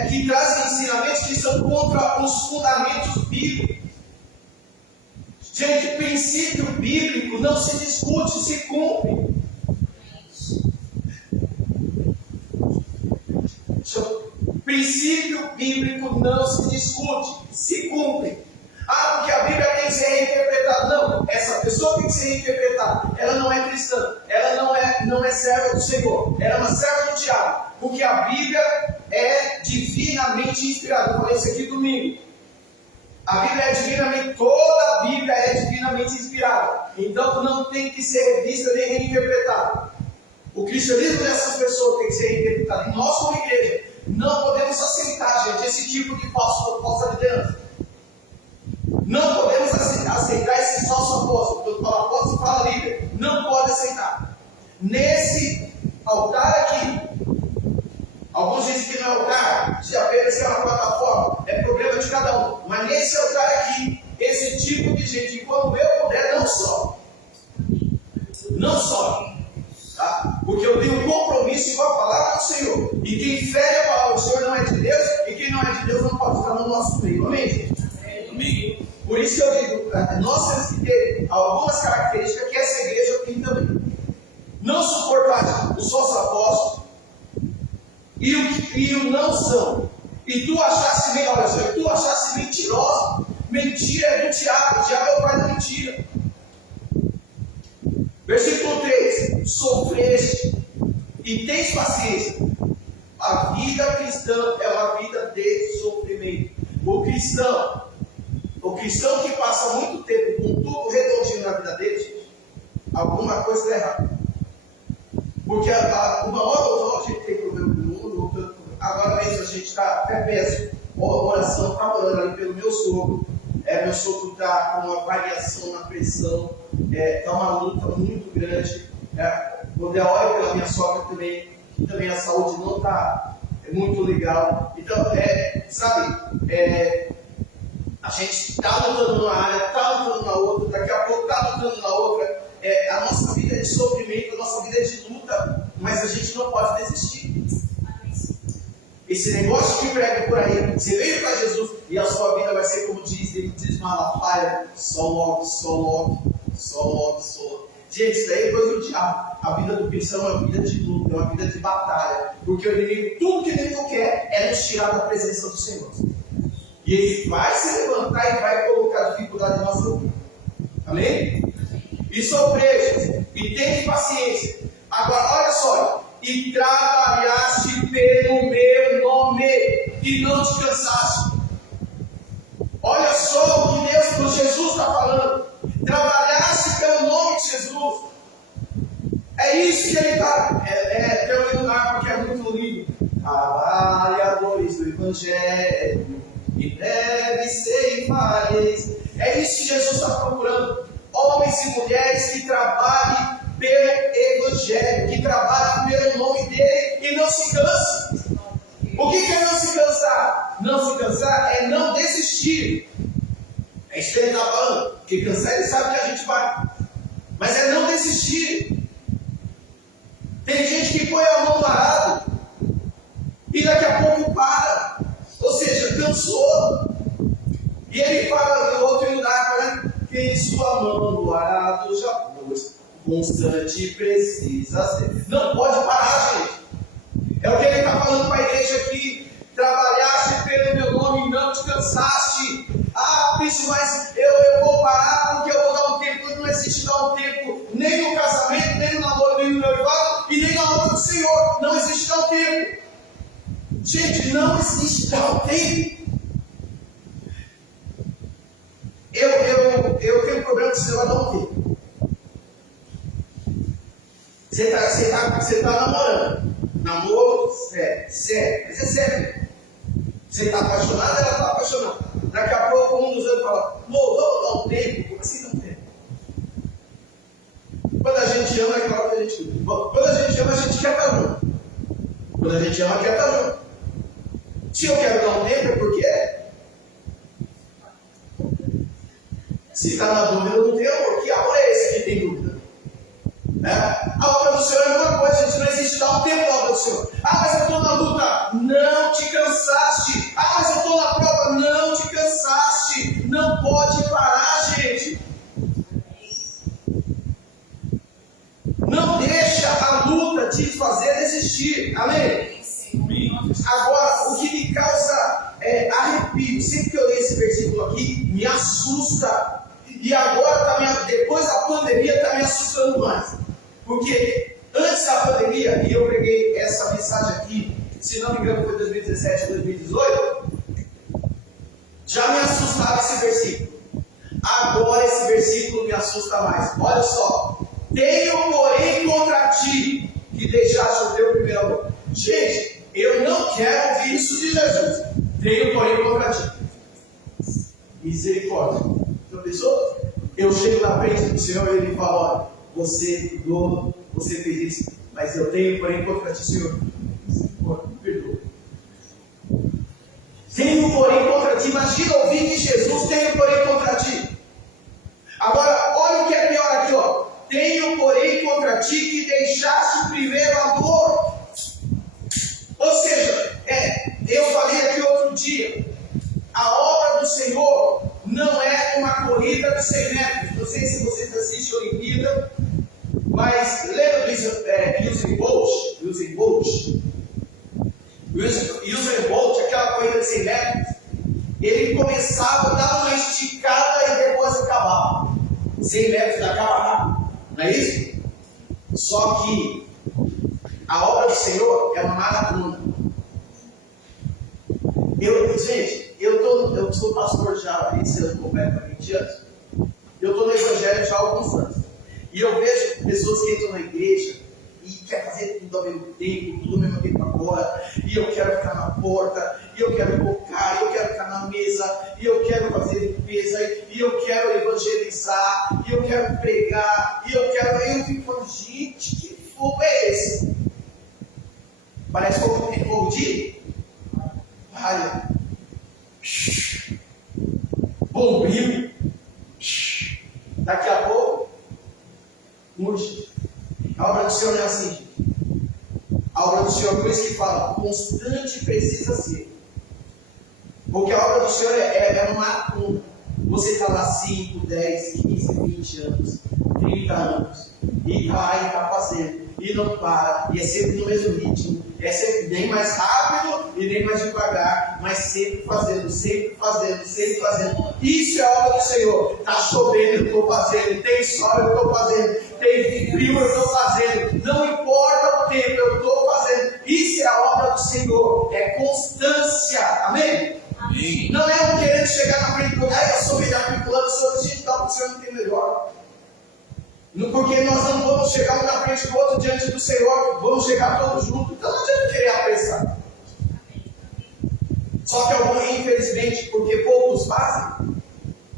que trazem ensinamentos que são contra os fundamentos bíblicos. Gente, princípio bíblico não se discute, se cumpre. Princípio bíblico não se discute, se cumpre. Ah, porque a Bíblia tem que ser reinterpretada. Não, essa pessoa tem que ser reinterpretada. Ela não é cristã, ela não é serva do Senhor, ela é uma serva do diabo. Porque a Bíblia é divinamente inspirada. Eu falei isso aqui domingo. A Bíblia é divinamente, toda a Bíblia é divinamente inspirada. Então não tem que ser revista nem reinterpretada. O cristianismo dessas pessoas tem que ser reinterpretado. E nós, como igreja, não podemos aceitar, gente, esse tipo de falsa liderança. Não podemos aceitar esses falsos apóstolos. Quando fala apóstolo, fala líder. Não pode aceitar. Nesse altar aqui, alguns dizem que não é altar, se apenas é uma plataforma, é problema de cada um. Mas nesse altar aqui, esse tipo de gente, enquanto eu puder, não sobe. Não sobe. Tá? Porque eu tenho um compromisso com a palavra do Senhor. E quem fere a palavra do Senhor não é de Deus, e quem não é de Deus não pode estar no nosso meio. Amém, gente? Amém. Por isso que eu digo, nós temos que ter algumas características que essa igreja tem também. Não suportar os falsos apóstolos e o não são. E tu achasse, olha só, tu achasse mentiroso. Mentira é do diabo, o diabo é o pai da mentira. Versículo 3: sofreste e tens paciência. A vida cristã é uma vida de sofrimento. O cristão que passa muito tempo com tudo redondinho na vida dele, alguma coisa está errada. Porque uma hora ou outra a gente tem problema no mundo, agora mesmo a gente está até péssimo. A oração está orando ali pelo meu sogro. Meu sogro está com uma variação na pressão, está uma luta muito grande. Quando eu oro pela minha sogra também, que também a saúde não está muito legal. Então, a gente está lutando numa área, está lutando na outra, daqui a pouco está lutando na outra. A nossa vida é de sofrimento, a nossa vida é de luta, mas a gente não pode desistir. Esse negócio que prega por aí, você veio para Jesus e a sua vida vai ser como diz Malafaia, só logo. Gente, isso daí é coisa do diabo. A vida do cristão é uma vida de luta, é uma vida de batalha. Porque o inimigo, tudo que o inimigo quer é nos tirar da presença do Senhor. E ele vai se levantar e vai colocar dificuldade na nossa vida. Amém? E sofreste, e tens paciência. Agora, olha só. E trabalhaste pelo meu nome, e não te cansaste. Olha só o que Jesus está falando. Trabalhaste pelo nome de Jesus. É isso que ele está. Tem um lugar porque é muito lindo. Trabalhadores do Evangelho, e breve ceifareis. É isso que Jesus está procurando. Homens e mulheres que trabalhem pelo Evangelho, que trabalhem pelo nome dele e não se cansem. O que é não se cansar? Não se cansar é não desistir. É isso que ele está falando. Porque cansar ele sabe que a gente vai. Mas é não desistir. Tem gente que põe a mão no arado e daqui a pouco para. Ou seja, cansou. E ele fala no outro lugar, né? Quem sua mão no arado já pôs, constante precisa ser. Não pode parar, gente. É o que ele está falando para a igreja aqui. Trabalhaste pelo meu nome e não te cansaste. Ah, bicho, mas eu vou parar porque eu vou dar um tempo. Não existe dar um tempo nem no casamento, nem no namoro, nem no noivado e nem na obra do Senhor. Não existe dar um tempo. Gente, não existe dar um tempo. Eu tenho um problema com esse negócio de dar um tempo. Você tá namorando. Namoro, sério. Mas é sério. Você está apaixonado, ela está apaixonada. Daqui a pouco um dos outros fala, vamos dar um tempo. Como assim dar um tempo? Quando a gente ama, é claro que a gente ama. Quando a gente ama, a gente quer estar junto. Quando a gente ama, quer estar junto. Se eu quero dar um tempo, é porque é. Se está na dúvida, não tem amor. Que amor é esse que tem dúvida? A obra do Senhor é uma coisa, gente, não existe dar um tempo na obra do Senhor. Ah, mas eu estou na luta, não te cansaste. Ah, mas eu estou na prova, não te cansaste. Não pode parar, gente. Não deixa a luta te fazer desistir. Amém? Agora, o que me causa arrepio, sempre que eu leio esse versículo aqui, me assusta. E agora, depois da pandemia, está me assustando mais. Porque antes da pandemia, e eu preguei essa mensagem aqui, se não me engano foi 2017, 2018, já me assustava esse versículo. Agora esse versículo me assusta mais. Olha só. Tenho, porém, contra ti, que deixaste o teu primeiro amor. Gente, eu não quero ouvir isso de Jesus. Tenho, porém, contra ti. Misericórdia. Então, pensou? Eu chego na frente do Senhor e Ele fala, olha, você mudou, você fez isso, mas eu tenho, porém, contra ti, Senhor. Misericórdia, me perdoa. Tenho, porém, contra ti. Imagina ouvir de Jesus, tenho, porém, contra ti. Agora, olha o que é pior aqui, ó. Tenho, porém, contra ti que deixaste o primeiro amor. Ou seja, eu falei aqui outro dia, a obra do Senhor não é uma corrida de 100 metros. Não sei se vocês assistem a Olimpíada, mas lembra do Usain Bolt? Usain Bolt, aquela corrida de 100 metros, ele começava a dar uma esticada e depois acabava. 100 metros acaba rápido, não é isso? Só que a obra do Senhor é uma maratona. Gente, eu sou pastor já esse ano completo há 20 anos. Eu estou no Evangelho já há alguns anos. E eu vejo pessoas que entram na igreja e querem fazer tudo ao mesmo tempo, tudo ao mesmo tempo agora. E eu quero ficar na porta, e eu quero tocar, e eu quero ficar na mesa, e eu quero fazer limpeza, e eu quero evangelizar, e eu quero pregar, e eu fico falando, gente, que fogo é esse? Parece fogo de palha. Bombril. Daqui a pouco murcha. A obra do Senhor não é assim, gente. A obra do Senhor, por isso que fala, constante precisa ser. Porque a obra do Senhor é uma maratona. Você está lá 5, 10, 15, 20 anos, 30 anos, e está fazendo, e não para, e é sempre no mesmo ritmo, é sempre nem mais rápido e nem mais devagar, mas sempre fazendo, sempre fazendo, sempre fazendo. Isso é a obra do Senhor. Está chovendo, eu estou fazendo, tem sol, eu estou fazendo, tem frio, eu estou fazendo, não importa o tempo, eu estou fazendo. Isso é a obra do Senhor, é constância, amém? Amém. Não é um querendo chegar na frente do lugar, eu sou melhor que o plano, sou a gente dá para o Senhor não tem melhor. Porque nós não vamos chegar um na frente do outro diante do Senhor, vamos chegar todos juntos. Então não adianta querer apressar. Só que alguns, infelizmente, porque poucos fazem,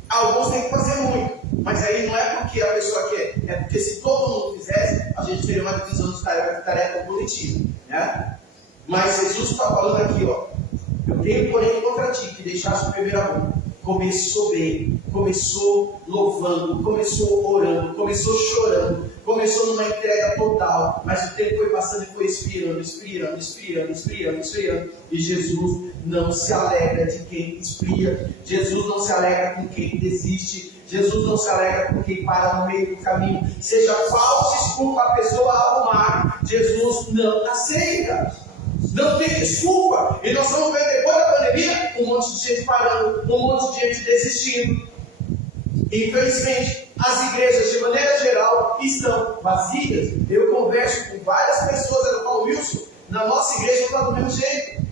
alguns têm que fazer muito. Mas aí não é porque a pessoa quer, é porque se todo mundo fizesse, a gente teria uma divisão de tarefa positiva, né? Mas Jesus está falando aqui, ó. Eu tenho, porém, contra ti, que deixaste o primeiro amor. Começou bem, começou louvando, começou orando, começou chorando, começou numa entrega total, mas o tempo foi passando e foi esfriando. E Jesus não se alegra de quem esfria, Jesus não se alegra com quem desiste, Jesus não se alegra com quem para no meio do caminho, seja qual desculpa a pessoa arrumar, Jesus não aceita. Não tem desculpa. E nós vamos ver depois da pandemia um monte de gente parando, um monte de gente desistindo. Infelizmente, as igrejas de maneira geral estão vazias. Eu converso com várias pessoas, eu falo, Wilson, na nossa igreja está do mesmo jeito.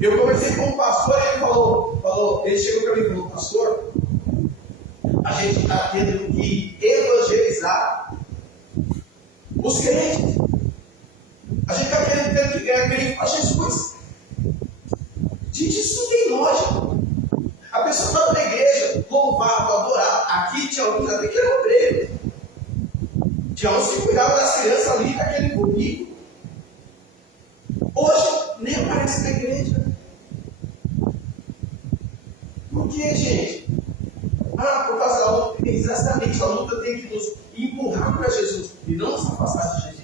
Eu conversei com um pastor e ele falou, ele chegou para mim e falou, pastor, a gente está tendo que evangelizar os crentes. A gente está tendo que ganhar crente para Jesus. Gente, isso não tem lógica. A pessoa estava na igreja, louvava, adorava. Aqui tinha alguns até que eram obreiros. Tinha uns que cuidavam das crianças ali, daquele bonito. Hoje, nem aparece na igreja. Por que, gente? Por causa da luta. Exatamente, a luta tem que nos empurrar para Jesus e não nos afastar de Jesus.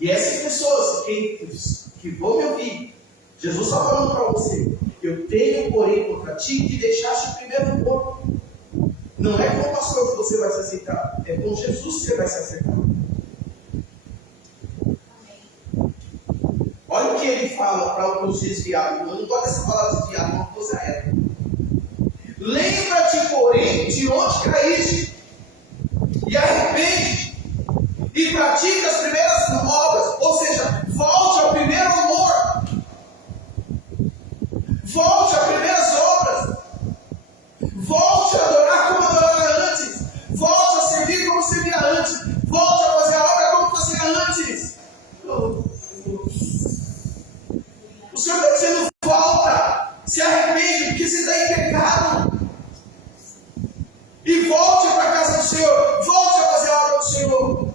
E essas pessoas que vão me ouvir, Jesus está falando para você, eu tenho, porém, contra ti que deixaste o primeiro amor. Não é com o pastor que você vai se aceitar, é com Jesus que você vai se aceitar. Olha o que ele fala para os desviados. Eu não gosto dessa palavra desviado, é uma coisa épica. Lembra-te, porém, de onde caíste, e arrepende-te, e pratica as primeiras obras, ou seja, volte ao primeiro amor, volte às primeiras obras, volte a adorar como adorava antes, volte a servir como servia antes, volte a fazer a obra como fazia antes. O Senhor está dizendo, volta, se arrepende, porque você está em pecado, e volte para a casa do Senhor, volte a fazer a obra do Senhor.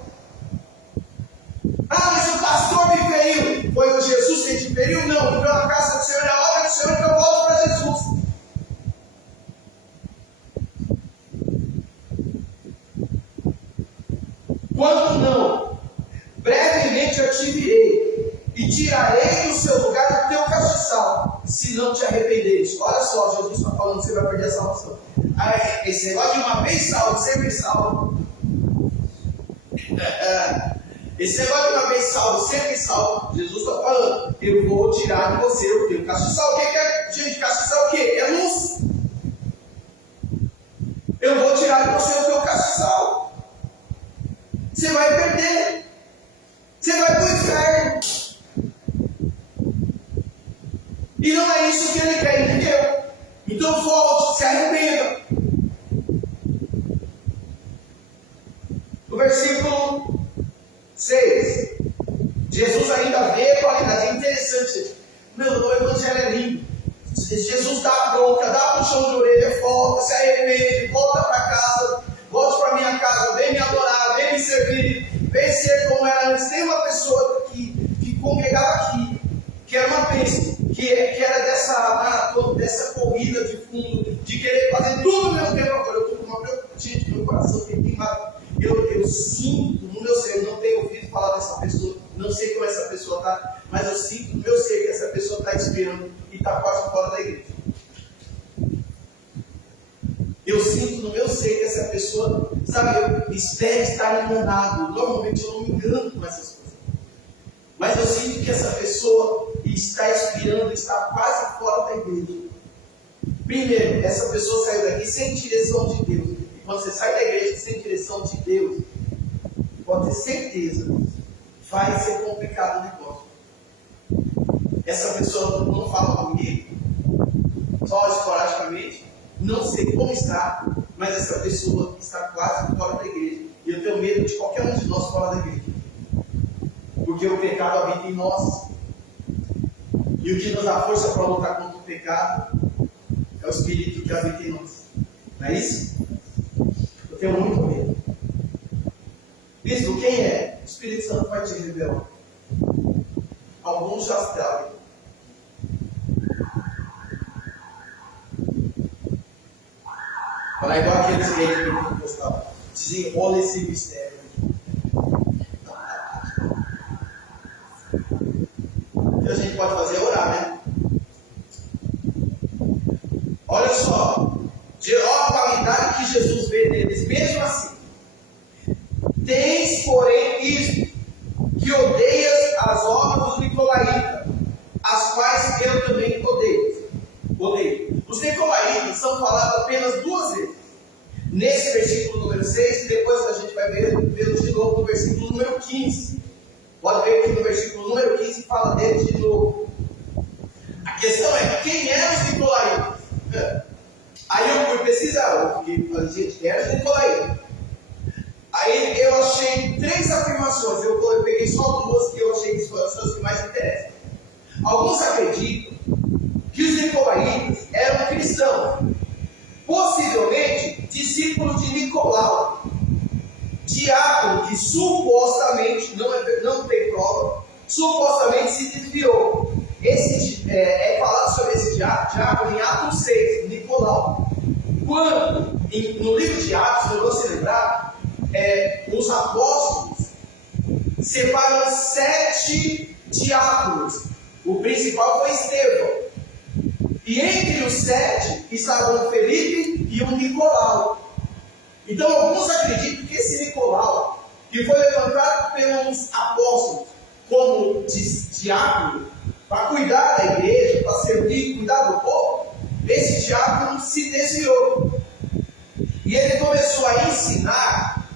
Mas o pastor me feriu. Foi o Jesus que te feriu? Não. Então a casa do Senhor é a obra do Senhor, então volta para Jesus. Quando não, brevemente eu te virei e tirarei do seu lugar o teu castiçal, se não te arrependeres. Olha só, Jesus está falando que você vai perder a salvação. Esse negócio de uma vez salvo, sempre salvo. Esse negócio de uma vez salvo, sempre salvo. Jesus está falando, eu vou tirar de você o teu castiçal. O que é, gente, castiçal o quê? É luz. Eu vou tirar de você o teu castiçal. Você vai perder. Você vai para o inferno. E não é isso que ele quer, entendeu? Então volte, se arrependa. No versículo 6, Jesus ainda vê a qualidade. É interessante. O evangelho é lindo. Jesus dá a bronca, dá puxão de orelha, volta, se arrepende, volta para casa, volte para minha casa, vem me adorar, vem me servir, vem ser como era antes. Tem uma pessoa que congregava aqui, que era uma bênção, que era dessa corrida de fundo, de querer fazer tudo ao mesmo tempo. Agora eu estou com uma preocupação, gente, meu coração tem queimado. Eu sinto no meu ser, eu não tenho ouvido falar dessa pessoa, não sei como essa pessoa está, mas eu sinto no meu ser que essa pessoa está esperando e está quase fora da igreja. Eu sinto no meu ser que essa pessoa, eu espero estar enganado. Normalmente eu não me engano com essas coisas. Mas eu sinto que essa pessoa está expirando, está quase fora da igreja. Primeiro, essa pessoa saiu daqui sem direção de Deus. E quando você sai da igreja sem direção de Deus, pode ter certeza, vai ser complicado o negócio. Essa pessoa não fala comigo, só esporadicamente, não sei como está, mas essa pessoa está quase fora da igreja. E eu tenho medo de qualquer um de nós fora da igreja. Porque o pecado habita em nós. E o que nos dá força para lutar contra o pecado é o Espírito que habita em nós. Não é isso? Eu tenho muito medo. Bispo, quem é? O Espírito Santo vai te revelar. Alguns já sabem. Para igual aqueles crentes que eu gostava. Desenrola esse mistério. O que a gente pode fazer é orar, né? Olha só. Olha a qualidade que Jesus vê neles. Mesmo assim. Tens, porém, isto, que odeias as obras dos nicolaítas, as quais eu também odeio. Os nicolaítas são falados apenas 2 vezes. Nesse versículo número 6, e depois a gente vai vê-los de novo no versículo número 15. Pode ver que no versículo número 15 fala deles de novo. A questão é, quem eram os nicolaítas? Aí eu fui pesquisar, porque falei, gente, quem eram os nicolaítas? Aí eu achei 3 afirmações, eu peguei só 2 que eu achei que foram as que mais interessam. Alguns acreditam que os nicolaítas eram cristãos, possivelmente discípulos de Nicolau, diácono que supostamente, não tem prova, supostamente se desviou. É falado sobre esse diácono em Atos 6, Nicolau. Quando, no livro de Atos, eu vou se lembrar, os apóstolos separam 7 diáconos. O principal foi Estevão. E entre os 7 estavam o Felipe e o Nicolau. Então alguns acreditam que esse Nicolau, que foi levantado pelos apóstolos como diácono, para cuidar da igreja, para servir, cuidar do povo, esse diácono se desviou. E ele começou a ensinar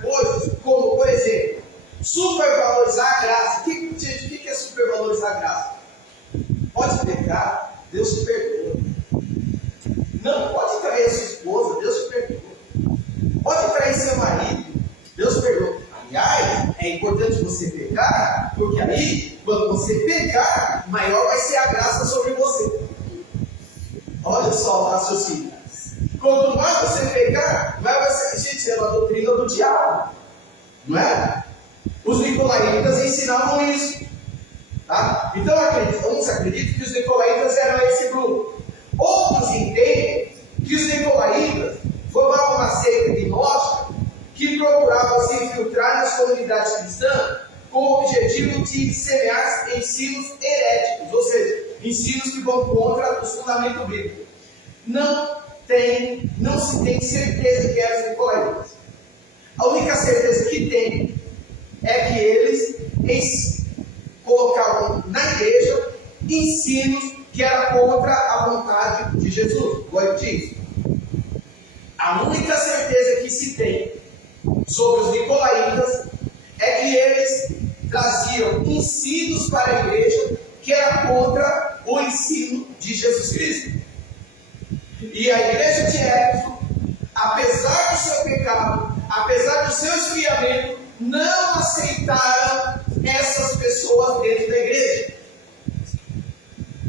coisas como, por exemplo, supervalorizar a graça. O que é supervalorizar a graça? Pode pecar, Deus te perdoa. Não, pode trair a sua esposa, Deus te perdoa. Pode trair seu marido, Deus perdoa. Aliás, é importante você pecar, porque aí, quando você pecar, maior vai ser a graça sobre você. Olha só o raciocínio. Quanto mais você pecar, mais vai ser. Gente, é uma doutrina do diabo, não é? Os nicolaítas ensinavam isso. Tá? Então, uns acreditam que os nicolaítas eram esse grupo. Outros entendem que os nicolaítas formavam uma seita gnóstica que procurava se infiltrar nas comunidades cristãs com o objetivo de semear ensinos heréticos, ou seja, ensinos que vão contra o fundamento bíblico. Não se tem certeza que eram os nicolaítas. A única certeza que tem é que eles colocavam na igreja ensinos que eram contra a vontade de Jesus. Como diz. A única certeza que se tem sobre os nicolaítas é que eles traziam ensinos para a igreja que era contra o ensino de Jesus Cristo. E a igreja de Éfeso, apesar do seu pecado, apesar do seu esfriamento, não aceitaram essas pessoas dentro da igreja.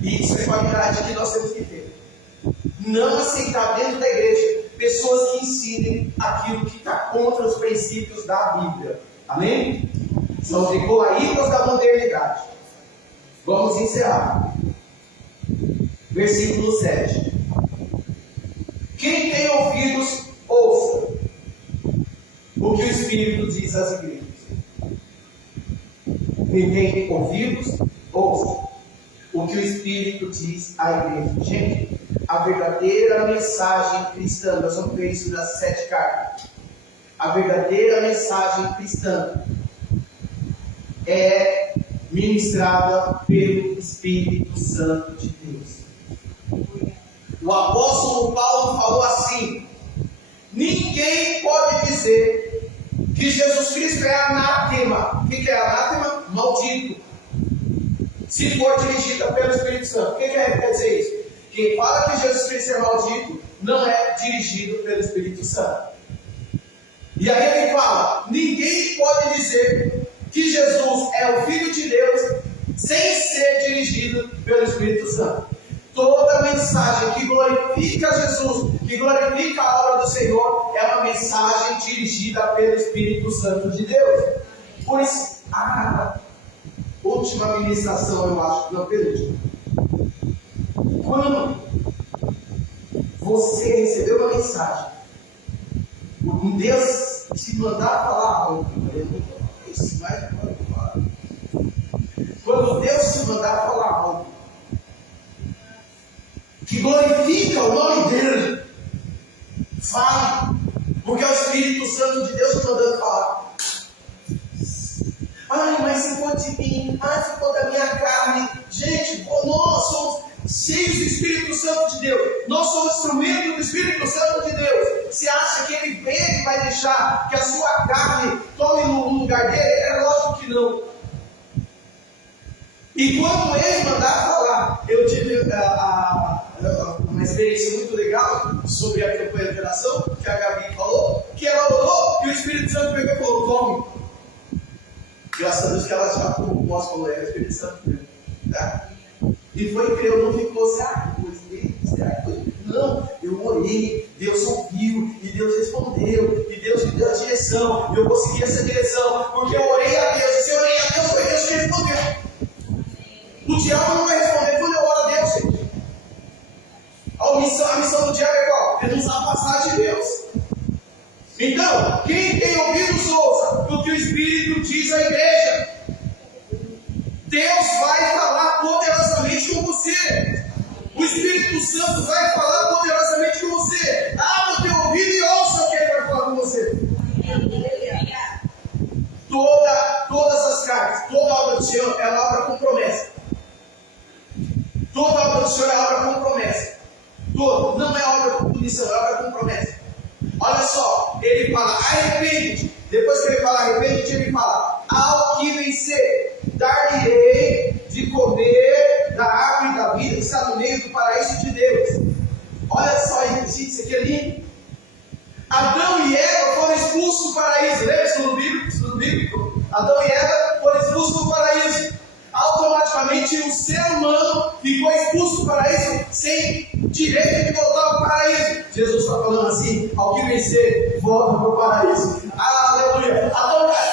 E isso é qualidade que nós temos que ter. Não aceitar dentro da igreja pessoas que ensinem aquilo que está contra os princípios da Bíblia. Amém? São os nicolaítas da modernidade. Vamos encerrar. Versículo 7. Quem tem ouvidos, ouça o que o Espírito diz às igrejas. Quem tem ouvidos, ouça o que o Espírito diz à igreja. Gente, a verdadeira mensagem cristã, nós vamos ver isso nas 7 cartas. A verdadeira mensagem cristã é ministrada pelo Espírito Santo de Deus. O apóstolo Paulo falou assim: ninguém pode dizer que Jesus Cristo é anátema. O que é anátema? Maldito. Se for dirigida pelo Espírito Santo. O que quer dizer isso? Quem fala que Jesus Cristo é maldito não é dirigido pelo Espírito Santo. E aí ele fala: ninguém pode dizer que Jesus é o Filho de Deus Espírito Santo. Toda mensagem que glorifica Jesus, que glorifica a obra do Senhor, é uma mensagem dirigida pelo Espírito Santo de Deus. Por isso, a última ministração, eu acho, não, penúltima. Quando você recebeu uma mensagem, um Deus te mandar falar algo, quando Deus te mandar falar algo que glorifica o nome dele, fale, porque é o Espírito Santo de Deus te mandando falar. Ai, mas se for de mim, se for da minha carne, gente, nós somos cheios do Espírito Santo de Deus, nós somos instrumentos do Espírito Santo de Deus. Você acha que ele vai deixar que a sua carne tome no lugar dele? É lógico que não. E quando ele mandar falar, eu tive uma experiência muito legal sobre a campanha de oração, que a Gabi falou, que ela orou e o Espírito Santo pegou e falou: tome. Graças a Deus que ela já posso falar, é o Espírito Santo mesmo. Tá? E foi que eu não ficou, será que não, eu orei, Deus ouviu, e Deus respondeu, e Deus me deu a direção, e eu consegui essa direção, porque eu orei a Deus, e se eu orei a Deus, foi Deus que respondeu. O diabo não vai responder quando eu oro a Deus, gente. A missão do diabo é qual? É nos afastar de Deus. Então, quem tem ouvidos ouça o que o Espírito diz à igreja. Deus vai falar poderosamente com você. O Espírito Santo vai falar poderosamente com você. Abra o teu ouvido e ouça o que ele vai falar com você. Todas as cartas, toda obra do Senhor é uma obra com promessa. Toda obra do Senhor é obra com promessa. Não é obra com punição, é obra com promessa. Olha só, ele fala: arrepende-te. Depois que ele fala arrepende-te, ele fala: ao que vencer, dar-lhe-ei de comer da árvore da vida que está no meio do paraíso de Deus. Olha só, gente, isso aqui é lindo. Adão e Eva foram expulsos do paraíso. Lembra estudo bíblico? Adão e Eva foram expulsos do paraíso. Automaticamente o ser humano ficou expulso do paraíso sem direito de voltar ao paraíso. Jesus está falando assim: ao que vencer, volta para o paraíso. Aleluia!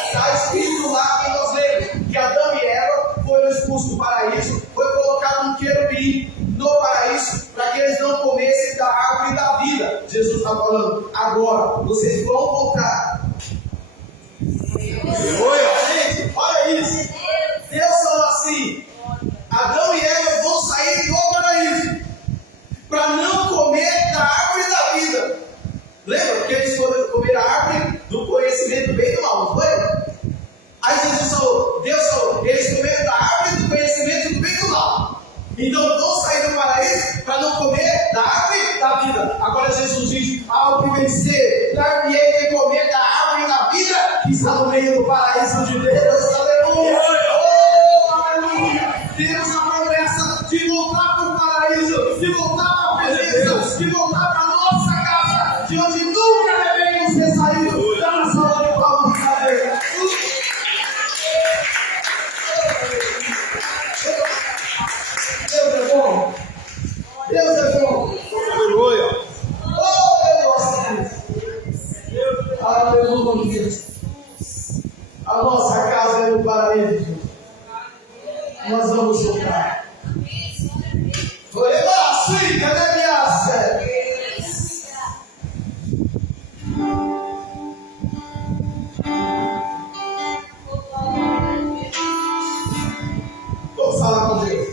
Está escrito lá que nós lemos que Adão e Eva foram expulsos do paraíso, foi colocado um querubim no paraíso para que eles não comessem da árvore da vida. Jesus está falando: agora vocês vão voltar. Gente, olha isso. Deus falou assim: Adão e Eva vão sair do paraíso para não comer da árvore da vida. Lembra que eles comeram a árvore do conhecimento do bem e do mal, não foi? Aí Jesus falou, Deus falou, eles comeram da árvore do conhecimento do bem e do mal. Então vão sair do paraíso para não comer da árvore da vida. Agora Jesus diz: ao que vencer, dar-lhe-ei de comer da árvore da vida que está no meio do paraíso de Deus. Aleluia! Temos a promessa de voltar para o paraíso, de voltar para a presença, de voltar para a nossa casa, de onde nunca devemos ter saído. Dá uma salva de palmas de cadeira. Deus é bom. Deus é bom. Aleluia. Oh, eu gosto disso. Aleluia. A nossa casa é no paraíso. Nós vamos voltar. Vamos falar com Deus.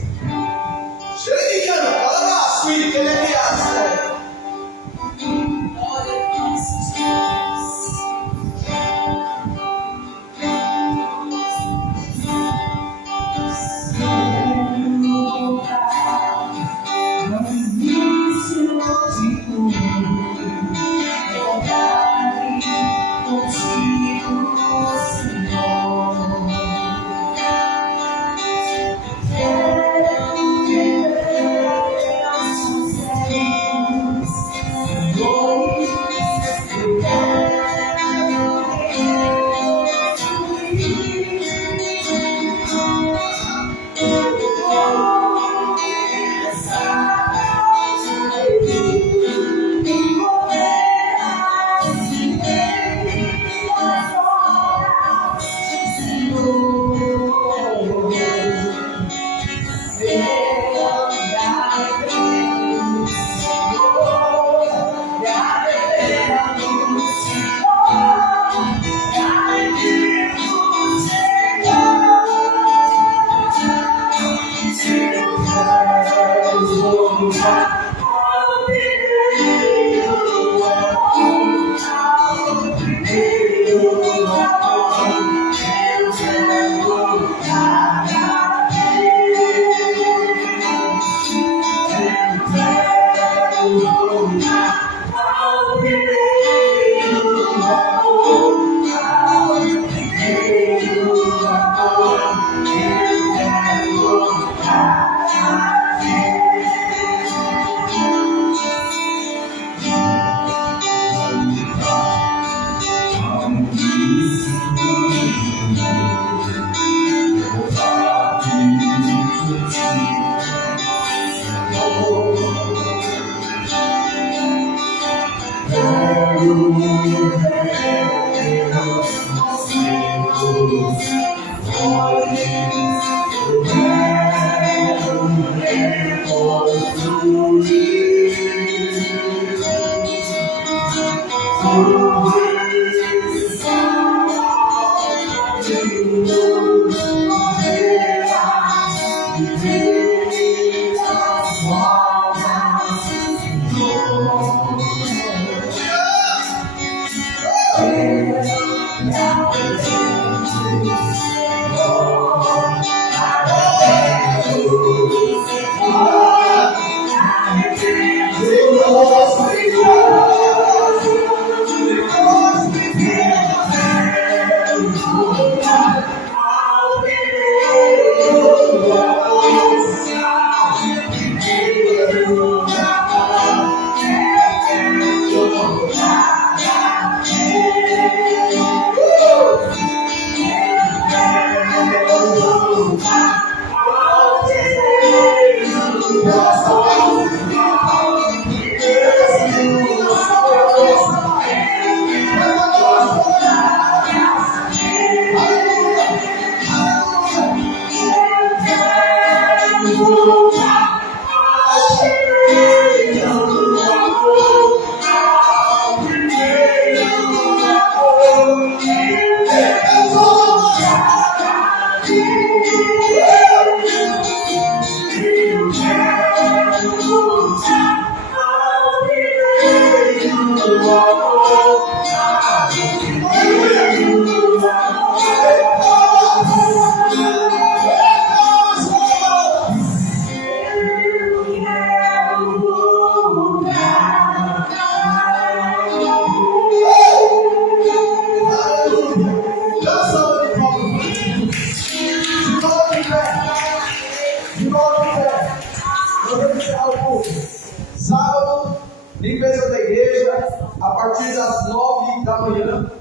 limpeza da igreja a partir das 9 da manhã.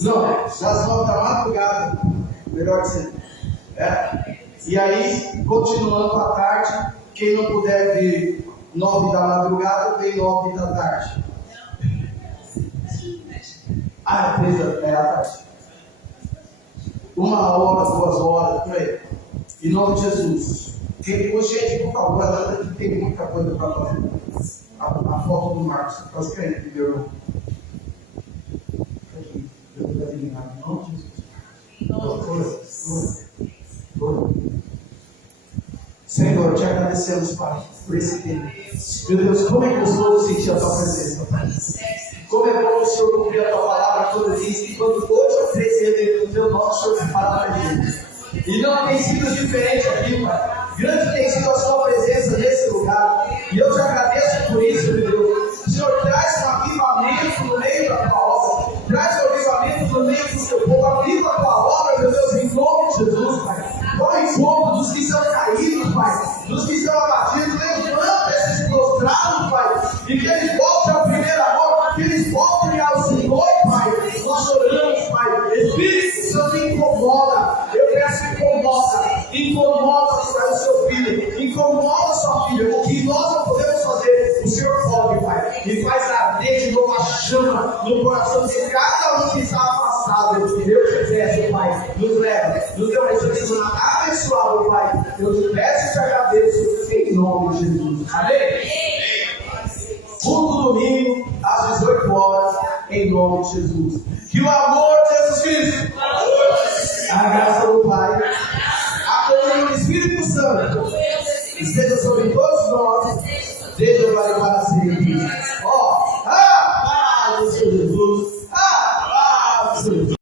Não, das 9 da madrugada, melhor dizendo. E aí, continuando à tarde, quem não puder vir 9 da madrugada, vem 9 da tarde. Ah, é à tarde. 1 hora, 2 horas, por aí. Em nome de Jesus. Gente, por favor, anda que tem muita coisa para fazer. A foto do Marcos, para os crentes, meu irmão. Aqui, eu vou eliminar em nome de Jesus. Senhor, te agradecemos, Pai, por esse tempo. Meu Deus, como é gostoso sentir a tua presença, Pai. Como é bom o Senhor cumprir a tua palavra toda vez que quando for te oferecer dentro do teu nome, o Senhor se fala para gente. E não tem sido diferente aqui, Pai. Grande tem sido a sua presença nesse lugar. E eu te agradeço por isso, meu Deus. O Senhor traz um avivamento no meio da tua obra. Traz um avivamento no meio do seu povo. Aviva a tua obra, meu Deus, em nome de Jesus, Pai. Põe em conta dos que são caídos, Pai. Dos que são abatidos. Levanta esses prostrados, Pai. E que eles voltem ao primeiro amor. Que eles voltem ao Senhor, Pai. Nós oramos, Pai. Espírito Santo, incomoda. Eu peço, incomoda. Incomoda, Pai, o seu filho. Incomoda a sua filha. O que nós não podemos fazer, o Senhor pode, Pai. E faz arder de novo a chama no coração de cada um que está afastado. Eu te peço, Pai. Nos leva. Nos dê uma semana abençoada, Pai. Eu te peço e te agradeço em nome de Jesus. Amém? Culto domingo, às 18 horas, em nome de Jesus. Que o amor de Jesus Cristo, a graça do Pai, a comunhão do Espírito Santo, esteja sobre todos nós, desde agora e para sempre.